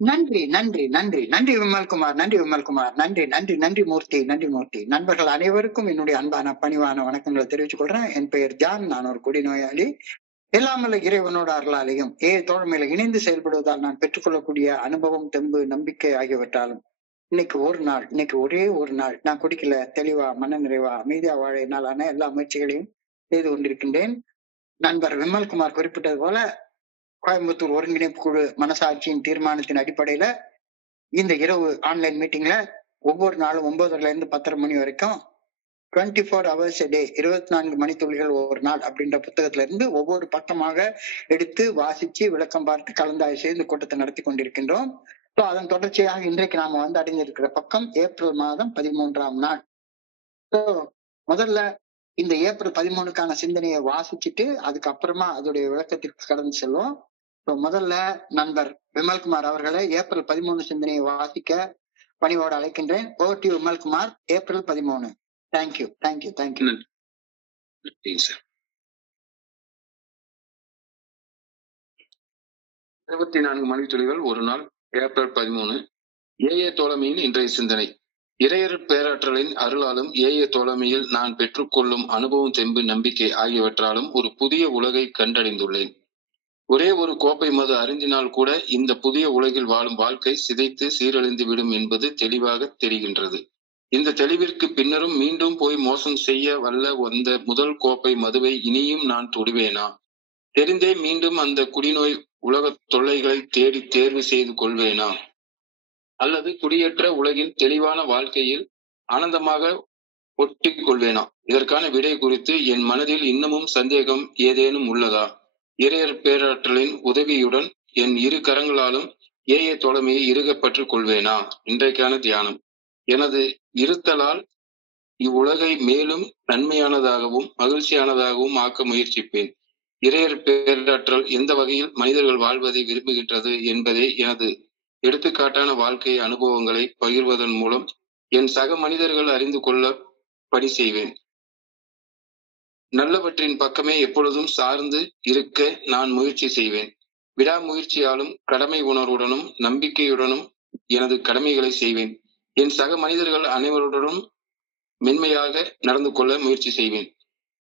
நன்றி, நன்றி, நன்றி, நன்றி விமல்குமார், நன்றி விமல்குமார், நன்றி, நன்றி, நன்றி மூர்த்தி, நன்றி மூர்த்தி. நண்பர்கள் அனைவருக்கும் என்னுடைய அன்பான பணிவான வணக்கங்களை தெரிவித்துக் கொள்றேன். என் பெயர் ஜான். நான் ஒரு குடிநோயாளி. எல்லாமல்ல இறைவனோட அருளாலையும் தோழமையில இணைந்து செயல்படுவதால் நான் பெற்றுக்கொள்ளக்கூடிய அனுபவம், தெம்பு, நம்பிக்கை ஆகியவற்றாலும் இன்னைக்கு ஒரே ஒரு நாள் நான் குடிக்கல, தெளிவா, மன நிறைவா, அமைதியா வாழ என்னாலான எல்லா முயற்சிகளையும் செய்து கொண்டிருக்கின்றேன். நண்பர் விமல்குமார் குறிப்பிட்டது போல கோயம்புத்தூர் ஒருங்கிணைப்பு குழு மனசாட்சியின் தீர்மானத்தின் அடிப்படையில இந்த இரவு ஆன்லைன் மீட்டிங்ல ஒவ்வொரு நாளும் 9:30 இருந்து 10:30 மணி வரைக்கும் 24 hours a day, 24 மணித்துளிகள் ஒவ்வொரு நாள் அப்படின்ற புத்தகத்துல இருந்து ஒவ்வொரு பக்கமாக எடுத்து வாசிச்சு விளக்கம் பார்த்து கலந்தாய்வு செய்து கூட்டத்தை நடத்தி கொண்டிருக்கின்றோம். அதன் தொடர்ச்சியாக இன்றைக்கு நாம அடைஞ்சிருக்கிற பக்கம் ஏப்ரல் மாதம் 13ஆம் நாள். முதல்ல இந்த ஏப்ரல் 13க்கான சிந்தனையை வாசிச்சுட்டு அதுக்கப்புறமா அதோடைய விளக்கத்திற்கு கடந்து செல்வோம். முதல்ல நண்பர் விமல்குமார் அவர்களை ஏப்ரல் 13 சிந்தனையை வாசிக்க பணிவோடு அழைக்கின்றேன். Over to Vimal Kumar. April 13. Thank you, thank you, thank you. 24 மணித்துளிகள் ஒரு நாள், ஏப்ரல் 13. ஏஏ தோழமையின் இன்றைய சிந்தனை. இறையர் பேராற்றலின் அருளாலும் ஏஏ தோழமையில் நான் பெற்றுக்கொள்ளும் அனுபவம், தெம்பு, நம்பிக்கை ஆகியவற்றாலும் ஒரு புதிய உலகை கண்டடைந்துள்ளேன். ஒரே ஒரு கோப்பை மது அருந்தினால் கூட இந்த புதிய உலகில் வாழும் வாழ்க்கை சிதைத்து சீரழிந்து விடும் என்பது தெளிவாக தெரிகின்றது. இந்த தெளிவிற்கு பின்னரும் மீண்டும் போய் மோசம் செய்ய வல்ல அந்த முதல் கோப்பை மதுவை இனியும் நான் தொடுவேனா? தெரிந்தே மீண்டும் அந்த குடிநோய் உலக தொல்லைகளை தேடி தேர்வு செய்து கொள்வேனா? அல்லது குடியேற்ற உலகின் தெளிவான வாழ்க்கையில் ஆனந்தமாக ஒட்டிக் கொள்வேனா? இதற்கான விடை குறித்து என் மனதில் இன்னமும் சந்தேகம் ஏதேனும் உள்ளதா? இறையர் பேராற்றலின் உதவியுடன் என் இரு கரங்களாலும் ஏஏ தோழமையை இறுகப்பற்றுக் கொள்வேனா? இன்றைக்கான தியானம். எனது இருத்தலால் இவ்வுலகை மேலும் நன்மையானதாகவும் மகிழ்ச்சியானதாகவும் ஆக்க முயற்சிப்பேன். இறையர் பேராற்றல் எந்த வகையில் மனிதர்கள் வாழ்வதை விரும்புகின்றது என்பதே எனது எடுத்துக்காட்டான வாழ்க்கை அனுபவங்களை பகிர்வதன் மூலம் என் சக மனிதர்கள் அறிந்து கொள்ள பணி செய்வேன். நல்லவற்றின் பக்கமே எப்பொழுதும் சார்ந்து இருக்க நான் முயற்சி செய்வேன். விடாமுயற்சியாலும் கடமை உணர்வுடனும் நம்பிக்கையுடனும் எனது கடமைகளை செய்வேன். என் சக மனிதர்கள் அனைவருடனும் மென்மையாக நடந்து கொள்ள முயற்சி செய்வேன்.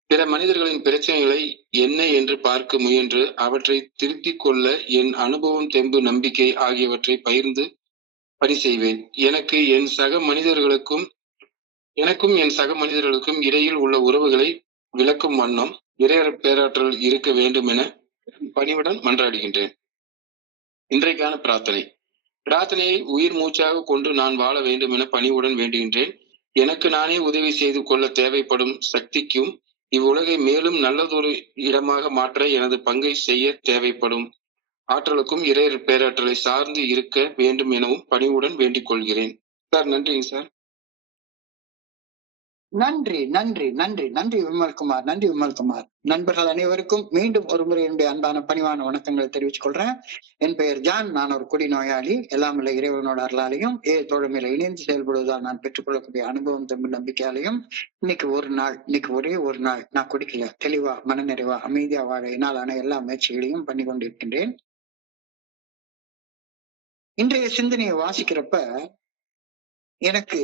பிற மனிதர்களின் பிரச்சனைகளை என்ன என்று பார்க்க முயன்று அவற்றை திருத்திக் கொள்ள என் அனுபவம், தெம்பு, நம்பிக்கை ஆகியவற்றை பகிர்ந்து பணி செய்வேன். எனக்கும் என் சக மனிதர்களுக்கும் இடையில் உள்ள உறவுகளை விளக்கும் வண்ணம் இறையர் பேராற்றல் இருக்க வேண்டும் என பணிவுடன் மன்றாடுகின்றேன். இன்றைக்கான பிரார்த்தனை. பிரார்த்தனையை உயிர் மூச்சாக கொண்டு நான் வாழ வேண்டும் என பணிவுடன் வேண்டுகின்றேன். எனக்கு நானே உதவி செய்து கொள்ள தேவைப்படும் சக்திக்கும் இவ்வுலகை மேலும் நல்லதொரு இடமாக மாற்ற எனது பங்கை செய்ய தேவைப்படும் ஆற்றலுக்கும் இறையர் பேராற்றலை சார்ந்து இருக்க வேண்டும் எனவும் பணிவுடன் வேண்டிக் கொள்கிறேன். சார், நன்றிங்க சார். நன்றி, நன்றி, நன்றி, நன்றி விமல்குமார், நன்றி விமல்குமார். நண்பர்கள் அனைவருக்கும் மீண்டும் ஒரு முறை என்னுடைய அன்பான பணிவான வணக்கங்களை தெரிவித்துக் கொள்றேன். என் பெயர் ஜான். நான் ஒரு குடிநோயாளி. எல்லாமல்ல இறைவனோட அருளாலையும் தோழமையில இணைந்து செயல்படுவதால் நான் பெற்றுக்கொள்ளக்கூடிய அனுபவம், தெம்பு, நம்பிக்கையாலையும் இன்னைக்கு ஒரே ஒரு நாள் நான் குடிக்கல, தெளிவா, மனநிறைவா, அமைதியா வாழ என்னாலான எல்லா முயற்சிகளையும் பண்ணி கொண்டிருக்கின்றேன். இன்றைய சிந்தனையை வாசிக்கிறப்ப எனக்கு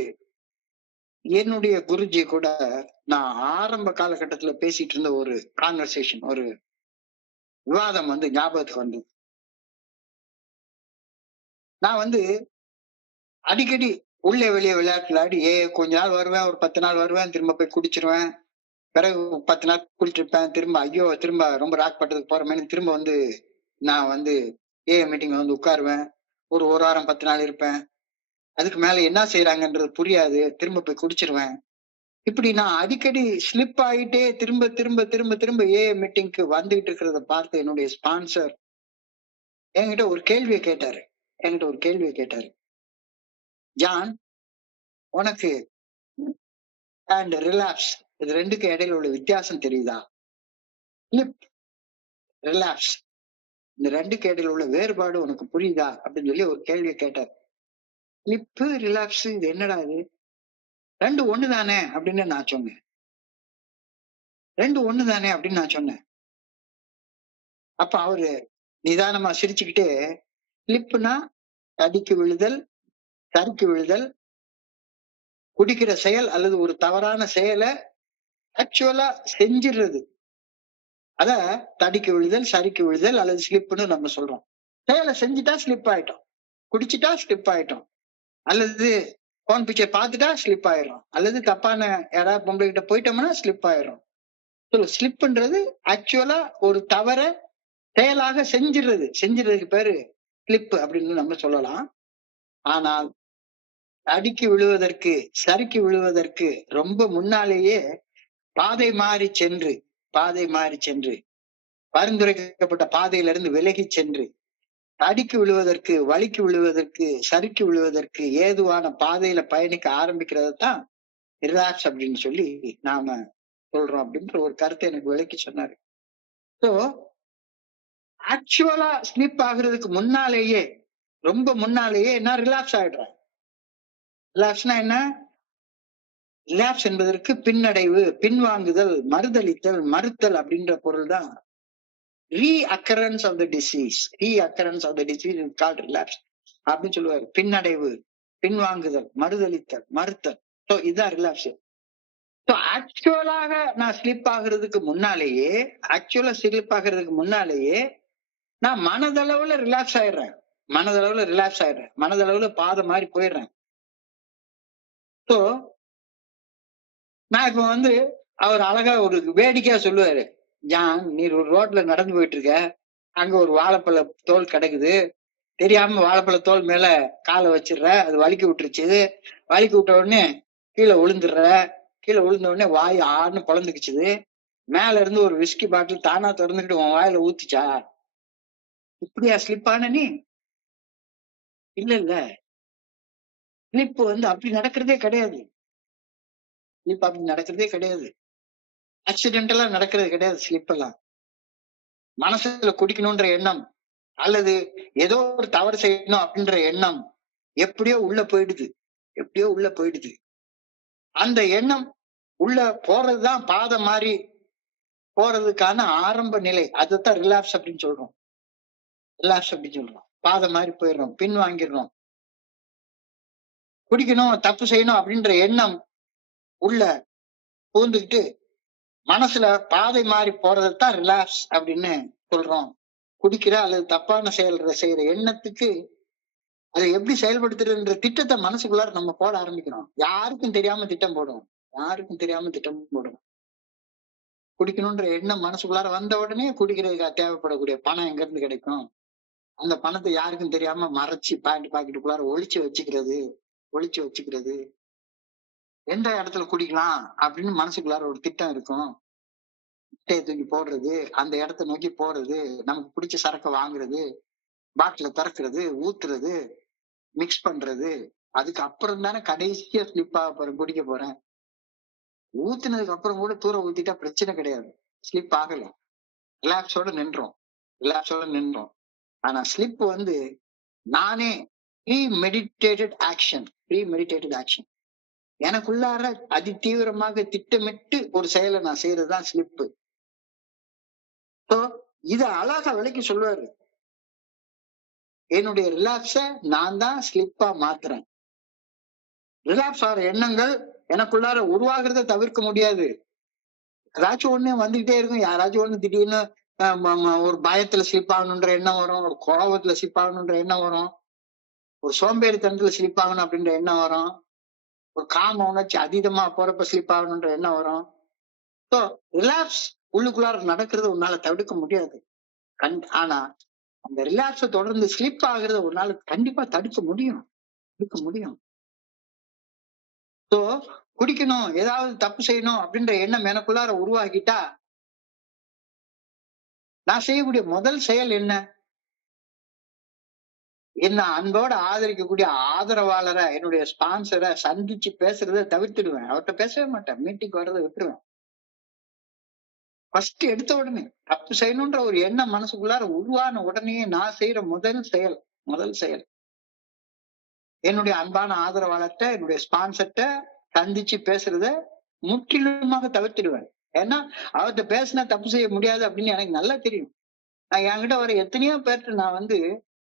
என்னுடைய குருஜி கூட நான் ஆரம்ப காலகட்டத்துல பேசிட்டு இருந்த ஒரு கான்வர்சேஷன், ஒரு விவாதம் ஞாபகத்துக்கு வந்தது. நான் அடிக்கடி உள்ளே வெளியே விளையாட்டு விளையாடி கொஞ்ச நாள் வருவேன், ஒரு 10 நாள் வருவேன், திரும்ப போய் குடிச்சிருவேன். பிறகு 10 நாள் குடிச்சிருப்பேன், திரும்ப ஐயோ திரும்ப ரொம்ப ராக் பட்டதுக்கு போறமேனு திரும்ப நான் மீட்டிங்ல உட்காருவேன். ஒரு வாரம் 10 நாள் இருப்பேன். அதுக்கு மேல என்ன செய்யறாங்கன்றது புரியாது, திரும்ப போய் குடிச்சிருவேன். இப்படி நான் அடிக்கடி ஸ்லிப் ஆகிட்டே திரும்ப திரும்ப திரும்ப திரும்ப மீட்டிங்க்கு வந்துகிட்டு இருக்கிறத பார்த்து என்னுடைய ஸ்பான்சர் என்கிட்ட ஒரு கேள்வியை கேட்டாரு. ஜான், உனக்கு அண்ட் ரிலாப்ஸ் இது ரெண்டுக்கு இடையில உள்ள வித்தியாசம் தெரியுதா? ஸ்லிப், ரிலாப்ஸ், இந்த ரெண்டுக்கு இடையில உள்ள வேறுபாடு உனக்கு புரியுதா அப்படின்னு சொல்லி ஒரு கேள்வியை கேட்டார். ஸ்லிப்பு, ரிலாப்ஸ், இது என்னடா இது? ரெண்டு ஒண்ணுதானே அப்படின்னு நான் சொன்னேன். அப்ப அவரு நிதானமா சிரிச்சுக்கிட்டே, ஸ்லிப்னா தடிக்கு விழுதல், சறுக்கி விழுதல், குடிக்கிற செயல் அல்லது ஒரு தவறான செயலை ஆக்சுவலா செஞ்சிடுறது. அத தடிக்கு விழுதல், சறுக்கி விழுதல் அல்லது ஸ்லிப்னு நம்ம சொல்றோம். செயலை செஞ்சுட்டா ஸ்லிப் ஆயிட்டோம், குடிச்சிட்டா ஸ்லிப் ஆயிட்டோம், அல்லது போன் பிச்சை பார்த்துட்டா ஸ்லிப் ஆயிடும், அல்லது தப்பான யாராவது பொம்பளை கிட்ட போயிட்டோம்னா ஸ்லிப் ஆயிடும். ஸ்லிப்ன்றது ஆக்சுவலா ஒரு தவற செயலாக செஞ்சிடுறதுக்கு பேரு ஸ்லிப் அப்படின்னு நம்ம சொல்லலாம். ஆனால் தடுக்கி விழுவதற்கு, சறுக்கி விழுவதற்கு ரொம்ப முன்னாலேயே பாதை மாறி சென்று பரிந்துரைக்கப்பட்ட பாதையிலிருந்து விலகி சென்று தடுக்கி விழுவதற்கு, வலிக்கு விழுவதற்கு, சறுக்கி விழுவதற்கு ஏதுவான பாதையில பயணிக்க ஆரம்பிக்கிறது தான் ரிலாக்ஸ் அப்படின்னு சொல்லி நாம சொல்றோம் அப்படின்ற ஒரு கருத்தை எனக்கு விளக்கி சொன்னாரு. சோ ஆக்சுவலா ஸ்லிப் ஆகுறதுக்கு முன்னாலேயே, ரொம்ப முன்னாலேயே நான் ரிலாக்ஸ் ஆயிடுறேன். ரிலாக்ஸ்னா என்ன? ரிலாக்ஸ் என்பதற்கு பின்னடைவு, பின்வாங்குதல், மறுதளித்தல், மறுத்தல் அப்படின்ற பொருள் தான். Reoccurrence of the disease, reoccurrence of the disease is called relapse அப்படின்னு சொல்லுவாரு. பின்னடைவு, பின்வாங்குதல், மறுதளித்தல், மறுத்தல். சோ இதுதான் ரிலாக்ஸ். ஆக்சுவலாக நான் ஸ்லிப் ஆகுறதுக்கு முன்னாலேயே, நான் மனதளவுல ரிலாக்ஸ் ஆயிடுறேன், மனதளவுல பாதை மாதிரி போயிடுறேன். சோ நான் இப்ப அவர் அழகா ஒரு வேடிக்கையா சொல்லுவாரு, ஜான் நீ ஒரு ரோட்ல நடந்து போயிட்டு இருக்க, அங்க ஒரு வாழைப்பழ தோல் கிடக்குது, தெரியாம வாழைப்பழ தோல் மேல காலை வச்சிடுற, அது வலிக்கி விட்டுருச்சு, வலிக்கி விட்ட உடனே கீழே விழுந்த உடனே வாய் ஆன்னு பொழந்துக்குச்சுது, மேல இருந்து ஒரு விஸ்கி பாட்டில் தானா திறந்துக்கிட்டு உன் வாயில ஊத்துச்சா? இப்படியா ஸ்லிப் ஆன நீ? இல்ல ஸ்லிப் அப்படி நடக்கிறதே கிடையாது. ஸ்லிப் அப்படி நடக்கிறதே கிடையாது. ஆக்சிடென்டலா நடக்கிறது கிடையாது. ஸ்லிப் எல்லாம் மனசுல குடிக்கணும்ன்ற எண்ணம் அல்லது ஏதோ ஒரு தவறு செய்யணும் அப்படின்ற எண்ணம் எப்படியோ உள்ள போயிடுது. அந்த எண்ணம் உள்ள போறதுதான் பாதை மாறி போறதுக்கான ஆரம்ப நிலை. அதுதான் ரிலாப்ஸ் அப்படின்னு சொல்றோம். பாதை மாறி போயிடுறோம், பின் வாங்கிடுறோம். குடிக்கணும், தப்பு செய்யணும் அப்படின்ற எண்ணம் உள்ள பூந்துக்கிட்டு மனசுல பாதை மாறி போறதுதான் ரிலாப்ஸ் அப்படின்னு சொல்றோம். குடிக்கிற அல்லது தப்பான செய்யற எண்ணத்துக்கு அதை எப்படி செயல்படுத்துறதுன்ற திட்டத்தை மனசுக்குள்ளார நம்ம போட ஆரம்பிக்கிறோம். யாருக்கும் தெரியாம திட்டம் போடுவோம். குடிக்கணும்ன்ற எண்ணம் மனசுக்குள்ளார வந்த உடனே குடிக்கிறதுக்கு தேவைப்படக்கூடிய பணம் எங்க இருந்து கிடைக்கும்? அந்த பணத்தை யாருக்கும் தெரியாம மறைச்சு பாக்கெட்டுக்குள்ளார ஒளிச்சு வச்சுக்கிறது. எந்த இடத்துல குடிக்கலாம் அப்படின்னு மனசுக்குள்ளார ஒரு திட்டம் இருக்கும். முட்டையை தூக்கி போடுறது, அந்த இடத்த நோக்கி போறது, நமக்கு பிடிச்ச சரக்கை வாங்குறது, பாட்டில திறக்கிறது, ஊத்துறது, மிக்ஸ் பண்றது. அதுக்கு அப்புறம் தானே கடைசியா ஸ்லிப் ஆக போறேன், குடிக்க போறேன். ஊத்துனதுக்கு அப்புறம் கூட தூர ஊத்திட்டா பிரச்சனை கிடையாது, ஸ்லிப் ஆகல, ரிலாக்ஸோட நின்றோம். ஆனா ஸ்லிப் நானே ப்ரீ மெடிடேட்டட் ஆக்ஷன் எனக்குள்ளார அதி தீவிரமாக திட்டமிட்டு ஒரு செயலை நான் செய்யறதுதான் ஸ்லிப். இத அழகா விலைக்கு சொல்லுவாரு. என்னுடைய ரிலாக்ஸ நான் தான் ஸ்லிப்பா மாத்துறேன். ரிலாக்ஸ் ஆகிற எண்ணங்கள் எனக்குள்ளார உருவாகிறத தவிர்க்க முடியாது. ஏதாச்சும் ஒண்ணு வந்துகிட்டே இருக்கும். யாராச்சும் ஒண்ணு திடீர்னு ஒரு பயத்துல ஸ்லிப் ஆகணுன்ற எண்ணம் வரும், ஒரு கோபத்துல ஸ்லிப் ஆகணுன்ற எண்ணம் வரும், ஒரு சோம்பேறித்தனத்துல ஸ்லிப் ஆகணும் அப்படின்ற எண்ணம் வரும், ஒரு காம உணர்ச்சி அதீதமா போறப்ப ஸ்லிப் ஆகணுன்ற எண்ணம் வரும். ஸோ ரிலாக்ஸ் உள்ளுக்குள்ளார நடக்கிறத உன்னால தடுக்க முடியாது. ஆனா அந்த ரிலாக்ஸ தொடர்ந்து ஸ்லிப் ஆகுறத ஒரு நாள் கண்டிப்பா தடுக்க முடியும். ஸோ குடிக்கணும், ஏதாவது தப்பு செய்யணும் அப்படின்ற எண்ணம் எனக்குள்ளார உருவாக்கிட்டா நான் செய்யக்கூடிய முதல் செயல் என்ன அன்போட ஆதரிக்கக்கூடிய ஆதரவாளரை, என்னுடைய ஸ்பான்சரை சந்திச்சு பேசுறத தவிர்த்துடுவேன். அவர்கிட்ட பேசவே மாட்டேன், மீட்டிங் வர்றதை விட்டுருவேன். ஃபர்ஸ்ட் எடுத்த உடனே தப்பு செய்யணும்ன்ற ஒரு எண்ணம் மனசுக்குள்ளார உருவான உடனே நான் செய்யற முதல் செயல் என்னுடைய அன்பான ஆதரவாளர்கிட்ட, என்னுடைய ஸ்பான்சர்கிட்ட சந்திச்சு பேசுறத முற்றிலுமாக தவிர்த்துடுவேன். ஏன்னா அவர்கிட்ட பேசினா தப்பு செய்ய முடியாது அப்படின்னு எனக்கு நல்லா தெரியும். நான் என்கிட்ட வர எத்தனையோ பேர்ட்டு நான்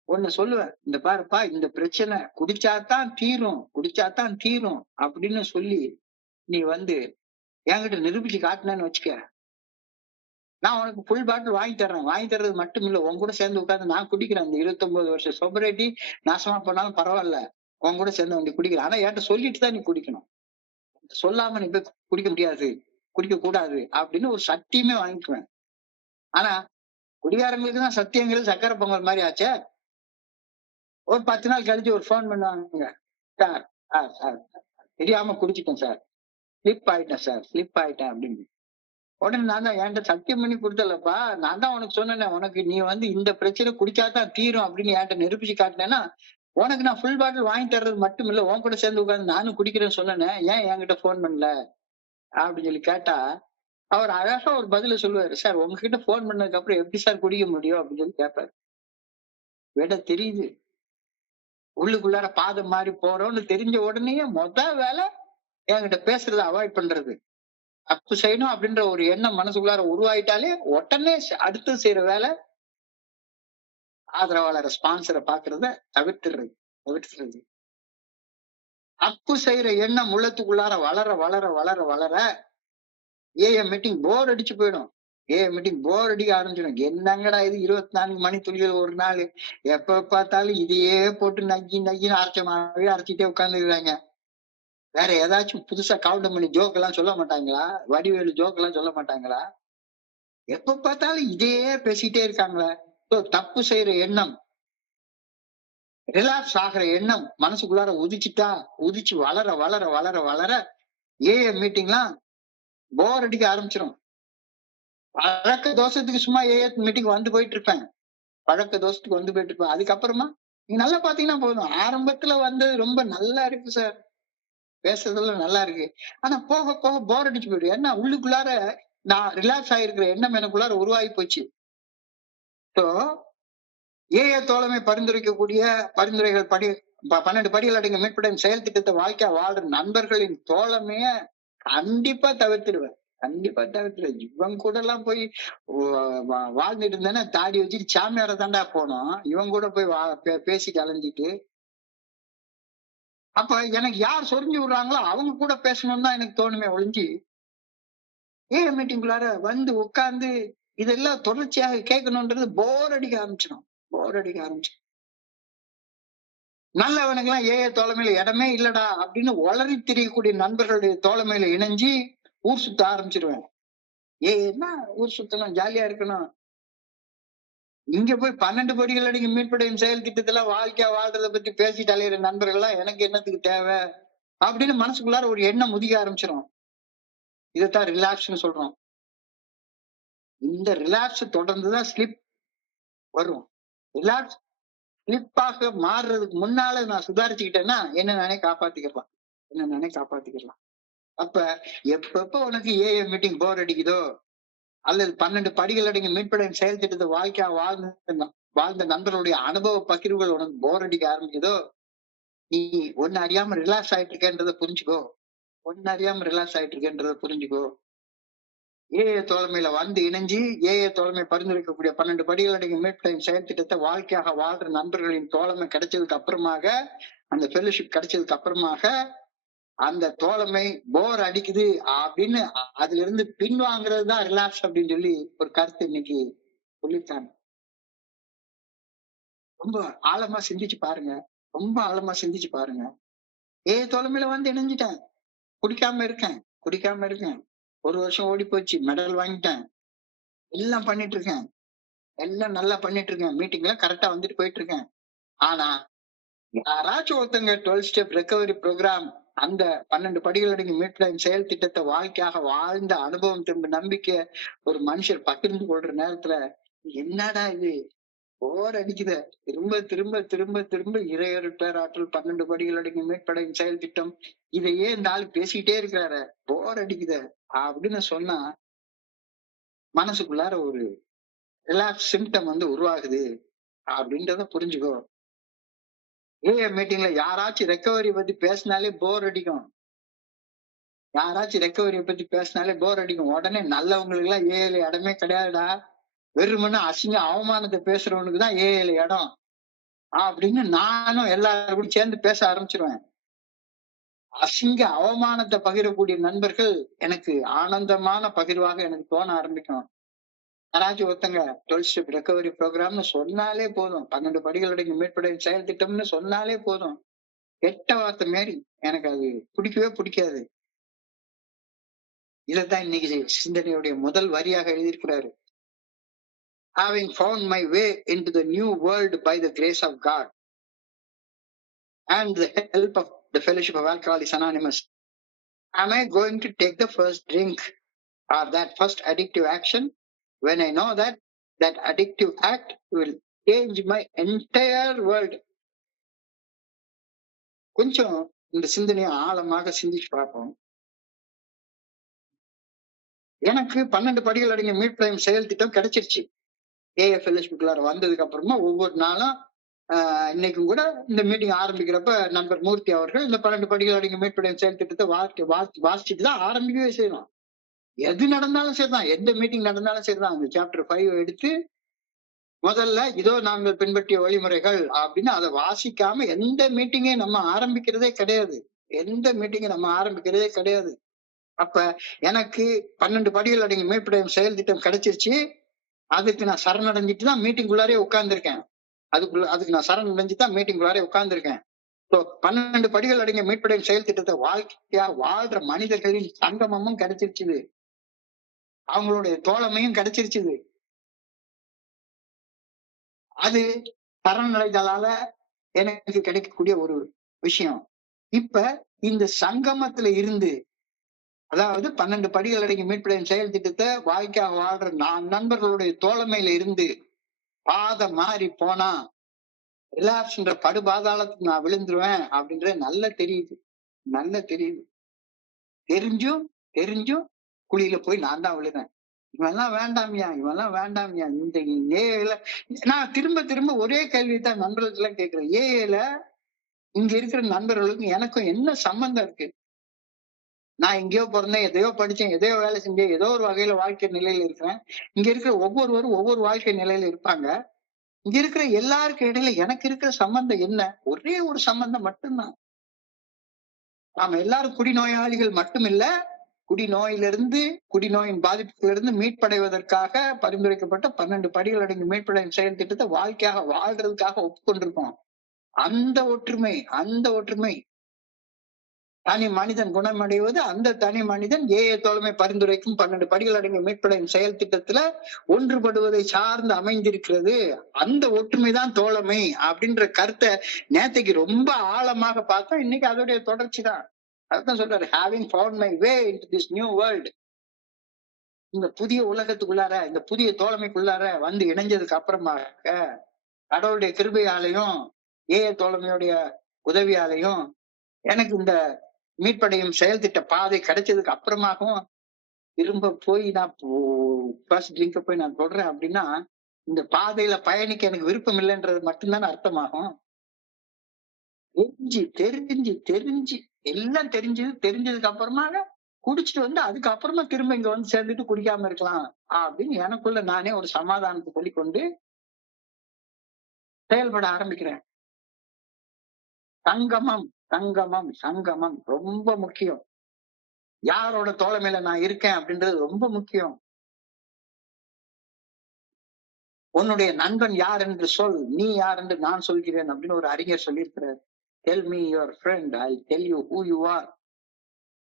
ஒண்ணு சொல்லுவேன், இந்த பாருப்பா இந்த பிரச்சனை குடிச்சாதான் தீரும் அப்படின்னு சொல்லி நீ வந்து என்கிட்ட நிரூபிச்சு காட்டினேன்னு வச்சுக்க, நான் உனக்கு ஃபுல் பாட்டில் வாங்கி தர்றேன். வாங்கி தர்றது மட்டும் இல்ல, உன் கூட சேர்ந்து உட்கார்ந்து நான் குடிக்கிறேன். அந்த 29 வருஷம் சொபரேட்டி நாசமா போனாலும் பரவாயில்ல, உன் கூட சேர்ந்து வந்து குடிக்கிறேன். ஆனா என்கிட்ட சொல்லிட்டு தான் நீ குடிக்கணும். சொல்லாம நீ போய் குடிக்க முடியாது, குடிக்க கூடாது அப்படின்னு ஒரு சத்தியமே வாங்கிக்குவேன். ஆனா குடிகாரங்களுக்கு தான் சத்தியங்கிறது சக்கரை பொங்கல் மாதிரி ஆச்சே. ஒரு 10 நாள் கழிச்சு ஒரு ஃபோன் பண்ணுவாங்க, சார் சார் சார் தெரியாம குடிச்சிட்டேன் சார், ஸ்லிப் ஆயிட்டேன் அப்படின்னு. உடனே நான் தான் என்கிட்ட சத்தியம் பண்ணி கொடுத்தலப்பா, நான் தான் உனக்கு சொன்னேனே, உனக்கு நீ வந்து இந்த பிரச்சனை குடிச்சாதான் தீரும் அப்படின்னு என்கிட்ட நிரூபிச்சு காட்டினேன்னா, உனக்கு நான் ஃபுல் பாட்டில் வாங்கி தர்றது மட்டும் இல்ல, உன் கூட சேர்ந்து உட்கார்ந்து நானும் குடிக்கிறேன்னு சொன்னேனே, ஏன் என்கிட்ட ஃபோன் பண்ணல அப்படின்னு சொல்லி கேட்டா, அவர் அழகா ஒரு பதில சொல்லுவாரு, சார் உங்ககிட்ட ஃபோன் பண்ணதுக்கு அப்புறம் எப்படி சார் குடிக்க முடியும் அப்படின்னு சொல்லி கேட்பாரு. விட தெரியுது, உள்ளுக்குள்ளார பாதம் மாறி போறோம்னு தெரிஞ்ச உடனே வேலை என்கிட்ட பேசுறதை அவாய்ட் பண்றது. தப்பு செய்யணும் அப்படின்ற ஒரு எண்ணம் மனசுக்குள்ளார உருவாயிட்டாலே உடனே அடுத்து செய்யற வேலை ஆதரவாளர் ஸ்பான்சரை பாக்குறத தவிர்த்துறது. தப்பு செய்யற எண்ணம் உள்ளத்துக்குள்ளார வளர வளர வளர வளர ஏஎம் மீட்டிங் போர் அடிச்சு போயிடும். ஏஎம் மீட்டிங் போர் அடிக்க ஆரம்பிச்சிடும். என்னங்கடா இது 24 மணி துளிகள் ஒரு நாள், எப்ப பார்த்தாலும் இதையே போட்டு நக்கின்னு அரைச்சிட்டே உட்கார்ந்துருக்காங்க. வேற ஏதாச்சும் புதுசா கவுண்டமணி ஜோக் எல்லாம் சொல்ல மாட்டாங்களா? வடிவேலு ஜோக் எல்லாம் சொல்ல மாட்டாங்களா? எப்ப பார்த்தாலும் இதையே பேசிட்டே இருக்காங்களா? தப்பு செய்யற எண்ணம், ரிலாக்ஸ் ஆகிற எண்ணம் மனசுக்குள்ளார உதிச்சு வளர வளர வளர வளர ஏஎம் மீட்டிங்லாம் போர் அடிக்க ஆரம்பிச்சிடும். பழக்க தோஷத்துக்கு சும்மா ஏஎம் மீட்டிங் வந்து போயிட்டு இருப்பேன். அதுக்கப்புறமா நீங்க நல்லா பாத்தீங்கன்னா போதும், ஆரம்பத்துல வந்து ரொம்ப நல்லா இருக்கு சார், பேசுறதெல்லாம் நல்லா இருக்கு. ஆனா போக போக போர் அடிச்சு போயிடும். ஏன்னா உள்ளுக்குள்ளார நான் ரிலாக்ஸ் ஆகிருக்கிற எண்ணம் எனக்குள்ளார உருவாகி போச்சு. ஸோ ஏஏ தோழமை பரிந்துரைக்கக்கூடிய பரிந்துரைகள் 12 படிகள் அடங்கிய மீட்புடன் செயல் திட்டத்தை வாழ்க்கையா வாழ்ற நண்பர்களின் தோழமைய கண்டிப்பா தவிர்த்துடுவேன். இவங்க கூட எல்லாம் போய் வாழ்ந்துட்டு இருந்தேன்னா தாடி வச்சுட்டு சாமியார தாண்டா போனோம். இவங்க கூட போய் பேசி கலைஞ்சிட்டு, அப்ப எனக்கு யார் சொரிஞ்சு விடுறாங்களோ அவங்க கூட பேசணும்னு தான் எனக்கு தோணுமே ஒழிஞ்சு, ஏஏ மீட்டிங்குள்ளார வந்து உட்கார்ந்து இதெல்லாம் தொடர்ச்சியாக கேட்கணும்ன்றது போர் அடிக்க ஆரம்பிச்சிடும். நல்லவனுக்கு எல்லாம் ஏஏ தோழமையில இடமே இல்லடா அப்படின்னு உளறி திரியக்கூடிய நண்பர்களுடைய தோழமையில இணைஞ்சு ஊர் சுத்த ஆரம்பிச்சிருவேன். ஏன்னா ஊர் சுத்தணும், ஜாலியா இருக்கணும். இங்க போய் 12 படிகள் அடங்கி மீட்படையும் செயல் திட்டத்துல வாழ்க்கையா வாழ்றதை பத்தி பேசிட்டு அலையிற நண்பர்கள் எல்லாம் எனக்கு என்னத்துக்கு தேவை அப்படின்னு மனசுக்குள்ளார ஒரு எண்ணம் முதிக்க ஆரம்பிச்சிடும். இதைத்தான் ரிலாக்ஸ்னு சொல்றோம். இந்த ரிலாக்ஸ் தொடர்ந்துதான் ஸ்லிப் வரும். ரிலாக்ஸ் ஸ்லிப்பாக மாறுறதுக்கு முன்னால நான் சுதாரிச்சுக்கிட்டேன்னா என்ன நானே காப்பாத்திக்கலாம். அப்ப எப்ப உனக்கு ஏஎம் மீட்டிங் போர் அடிக்குதோ, அல்லது 12 படிகள் அடங்கி மீட்படையும் செயல் திட்டத்தை வாழ்க்கையா வாழ்ந்த நண்பர்களுடைய அனுபவ பகிர்வுகள் உனக்கு போர் அடிக்க ஆரம்பிக்குதோ, நீ ஒன்னு அறியாம ரிலாக்ஸ் ஆயிட்டு இருக்கேன்றத புரிஞ்சுக்கோ. ஏஏ தோழமையில வந்து இணைஞ்சு ஏஏ தோழமை பரிந்துரைக்கக்கூடிய 12 படிகள் அடங்கிய மீட்படையும் செயல் திட்டத்தை வாழ்க்கையாக வாழ்ற நண்பர்களின் தோழமை கிடைச்சதுக்கு அப்புறமாக, அந்த ஃபெலோஷிப் கிடைச்சதுக்கு அப்புறமாக, அந்த தோழமை போர் அடிக்குது அப்படின்னு அதுல இருந்து பின்வாங்கிறது தான் ரிலாக்ஸ் அப்படின்னு சொல்லி ஒரு கருத்து இன்னைக்கு சொல்லியிருக்காங்க. ரொம்ப ஆழமா சிந்திச்சு பாருங்க. தோழமையில வந்து இணைஞ்சிட்டேன், குடிக்காம இருக்கேன். 1 வருஷம் ஓடி போச்சு, மெடல் வாங்கிட்டேன், எல்லாம் பண்ணிட்டு இருக்கேன், எல்லாம் நல்லா பண்ணிட்டு இருக்கேன், மீட்டிங்ல கரெக்டா வந்துட்டு போயிட்டு இருக்கேன். ஆனா யாராச்சும் ஒருத்தங்க 12 ஸ்டெப் ரெக்கவரி ப்ரோக்ராம், அந்த 12 படிகள் அடங்கி மீட்பு செயல் திட்டத்தை வாழ்க்கையாக வாழ்ந்த அனுபவம் திரும்ப நம்பிக்கை ஒரு மனுஷர் பகிர்ந்து கொள்ற நேரத்துல, என்னடா இது போர் அடிக்குத, திரும்ப திரும்ப திரும்ப திரும்ப இறையரு பேராற்றல் 12 படிகள் அடங்கி மீட்படையும் செயல் திட்டம், இதையே இந்த ஆள் பேசிக்கிட்டே இருக்கிறாரு, போர் அடிக்குத அப்படின்னு சொன்னா மனசுக்குள்ளார ஒரு ரிலாக்ஸ் சிம்டம் வந்து உருவாகுது அப்படின்றத புரிஞ்சுக்கோ. ஏஏ மீட்டிங்ல யாராச்சும் ரெக்கவரி பத்தி பேசினாலே போர் அடிக்கும். உடனே நல்லவங்களுக்கு எல்லாம் ஏஏல இடமே கிடையாதுடா, வெறுமனே அசிங்க அவமானத்தை பேசுறவனுக்கு தான் ஏஏல இடம். அப்படின்னு நானும் எல்லாரும் கூட சேர்ந்து பேச ஆரம்பிச்சிருவேன். அசிங்க அவமானத்தை பகிரக்கூடிய நண்பர்கள் எனக்கு ஆனந்தமான பகிர்வாக எனக்கு தோண ஆரம்பிக்கும். யாராச்சும் ஒருத்தங்க 12 ஸ்டெப் ரெக்கவரி ப்ரோக்ராம்னு சொன்னாலே போதும், 12 படிகளுடைய மீட்புடைய செயல் திட்டம்னு சொன்னாலே போதும், கெட்ட வார்த்தை மாரி எனக்கு அது பிடிக்கவே பிடிக்காது. இதைத்தான் இன்னைக்கு சிந்தனையுடைய முதல் வரியாக எழுதியிருக்கிறாரு. Having found my way into the new world by the grace of God and the help of the Fellowship of Alcoholics Anonymous, am I going to take the first drink or that first addictive action when I know that that addictive act will change my entire world? கொஞ்சம் இந்த சிந்தனையை ஆழமாக சிந்திச்சு பார்ப்போம். எனக்கு 12 படிகள் அடங்கிய மீட்பு செயல் திட்டம் கிடைச்சிருச்சு. ஏஎஃப்எல்எஸ்பிக்குள்ளார வந்ததுக்கு அப்புறமா ஒவ்வொரு நாளும் இன்னைக்கும் கூட இந்த மீட்டிங் ஆரம்பிக்கிறப்ப நண்பர் மூர்த்தி அவர்கள் இந்த 12 படிகள் அடங்கிய மீட்பு செயல் திட்டத்தை வாசிச்சுட்டு தான் ஆரம்பிக்கவே செய்யணும். எது நடந்தாலும் சரிதான், எந்த மீட்டிங் நடந்தாலும் சரிதான், அந்த சாப்டர் 5 எடுத்து முதல்ல இதோ நாங்கள் பின்பற்றிய வழிமுறைகள் அப்படின்னு அதை வாசிக்காம எந்த மீட்டிங்கே நம்ம ஆரம்பிக்கிறதே கிடையாது. எந்த மீட்டிங்கை நம்ம ஆரம்பிக்கிறதே கிடையாது. அப்ப எனக்கு 12 படிகள் அடங்கிய மீட்பு செயல் திட்டம் கிடைச்சிருச்சு. அதுக்கு நான் சரணடைஞ்சிட்டு தான் மீட்டிங்குள்ளாரே உட்கார்ந்துருக்கேன். அதுக்கு நான் சரணடைஞ்சு தான் மீட்டிங்குள்ளாரே உட்கார்ந்துருக்கேன். 12 படிகள் அடங்கிய மீட்பு செயல் திட்டத்தை வாழ்க்கையா வாழ்ற மனிதர்களின் சங்கமமும் கிடைச்சிருச்சுது, அவங்களுடைய தோழமையும் கிடைச்சிருச்சுது. அது சரணடைதலால எனக்கு கிடைக்கக்கூடிய ஒரு விஷயம். இப்ப இந்த சங்கமத்துல இருந்து, அதாவது 12 படிகள் அடங்கிய மீட்பு செயல் திட்டத்தை வாழ்க்கையாக வாழ்ற நண்பர்களுடைய தோழமையில இருந்து பாதை மாறி போனா ரிலாக்ஸ்ன்ற படுபாதாளத்துக்கு நான் விழுந்துருவேன் அப்படின்றது நல்லா தெரியுது. தெரிஞ்சும் குழியில போய் நான் தான் விழுறேன். இவெல்லாம் வேண்டாமியா, இந்த ஏல நான் திரும்ப ஒரே கேள்விதான் நண்பர்களுக்கு எல்லாம் கேட்கிறேன். ஏல இங்க இருக்கிற நண்பர்களுக்கும் எனக்கும் என்ன சம்பந்தம் இருக்கு? நான் எங்கேயோ பிறந்தேன், எதையோ படிச்சேன், எதையோ வேலை செஞ்சேன், ஏதோ ஒரு வகையில வாழ்க்கை நிலையில இருக்கிறேன். இங்க இருக்கிற ஒவ்வொருவரும் ஒவ்வொரு வாழ்க்கை நிலையில இருப்பாங்க. இங்க இருக்கிற எல்லாருக்கும் இடையில எனக்கு இருக்கிற சம்பந்தம் என்ன? ஒரே ஒரு சம்பந்தம் மட்டும்தான். நாம எல்லாரும் குடிநோயாளிகள் மட்டுமில்ல, குடிநோயின் பாதிப்பிலிருந்து மீட்படைவதற்காக பரிந்துரைக்கப்பட்ட 12 படிகள் அடங்கிய மீட்படையும் செயல் திட்டத்தை வாழ்க்கையாக வாழ்றதுக்காக ஒப்புக்கொண்டிருக்கோம். அந்த ஒற்றுமை தனி மனிதன் குணமடைவது, அந்த தனி மனிதன் தோழமை பரிந்துரைக்கும் 12 படிகள் அடங்கிய மீட்படையும் செயல் திட்டத்துல ஒன்றுபடுவதை சார்ந்து அமைந்திருக்கிறது. அந்த ஒற்றுமைதான் தோழமை அப்படின்ற கருத்தை நேத்தைக்கு ரொம்ப ஆழமாக பார்த்தா இன்னைக்கு அதோடைய தொடர்ச்சி தான். அதுதான் சொல்றாரு, having found my way into this new world. இந்த புதிய உலகத்துக்குள்ளார, இந்த புதிய தோழமைக்குள்ளார வந்து இணைஞ்சதுக்கு அப்புறமாக கடவுளுடைய கிருபையாலையும் தோழமையுடைய உதவியாலையும் எனக்கு இந்த மீட்படையும் செயல் திட்ட பாதை கிடைச்சதுக்கு அப்புறமாகவும் திரும்ப போய் நான் ஃபர்ஸ்ட் ட்ரிங்க போய் நான் தொடறேன் அப்படின்னா இந்த பாதையில பயணிக்க எனக்கு விருப்பம் இல்லைன்றது மட்டும்தான் அர்த்தமாகும். தெரிஞ்சு எல்லாம் தெரிஞ்சதுக்கு அப்புறமாக குடிச்சிட்டு வந்து அதுக்கப்புறமா திரும்ப இங்க வந்து சேர்ந்துட்டு குடிக்காம இருக்கலாம் அப்படின்னு எனக்குள்ள நானே ஒரு சமாதானத்தை சொல்லிக்கொண்டு செயல்பட ஆரம்பிக்கிறேன். சங்கமம் ரொம்ப முக்கியம். யாரோட தோழமையில நான் இருக்கேன் அப்படின்றது ரொம்ப முக்கியம். உன்னுடைய நண்பன் யார் என்று சொல், நீ யார் என்று நான் சொல்கிறேன் அப்படின்னு ஒரு அறிஞர் சொல்லியிருக்கிறார். Tell me your friend, I'll tell you who you are.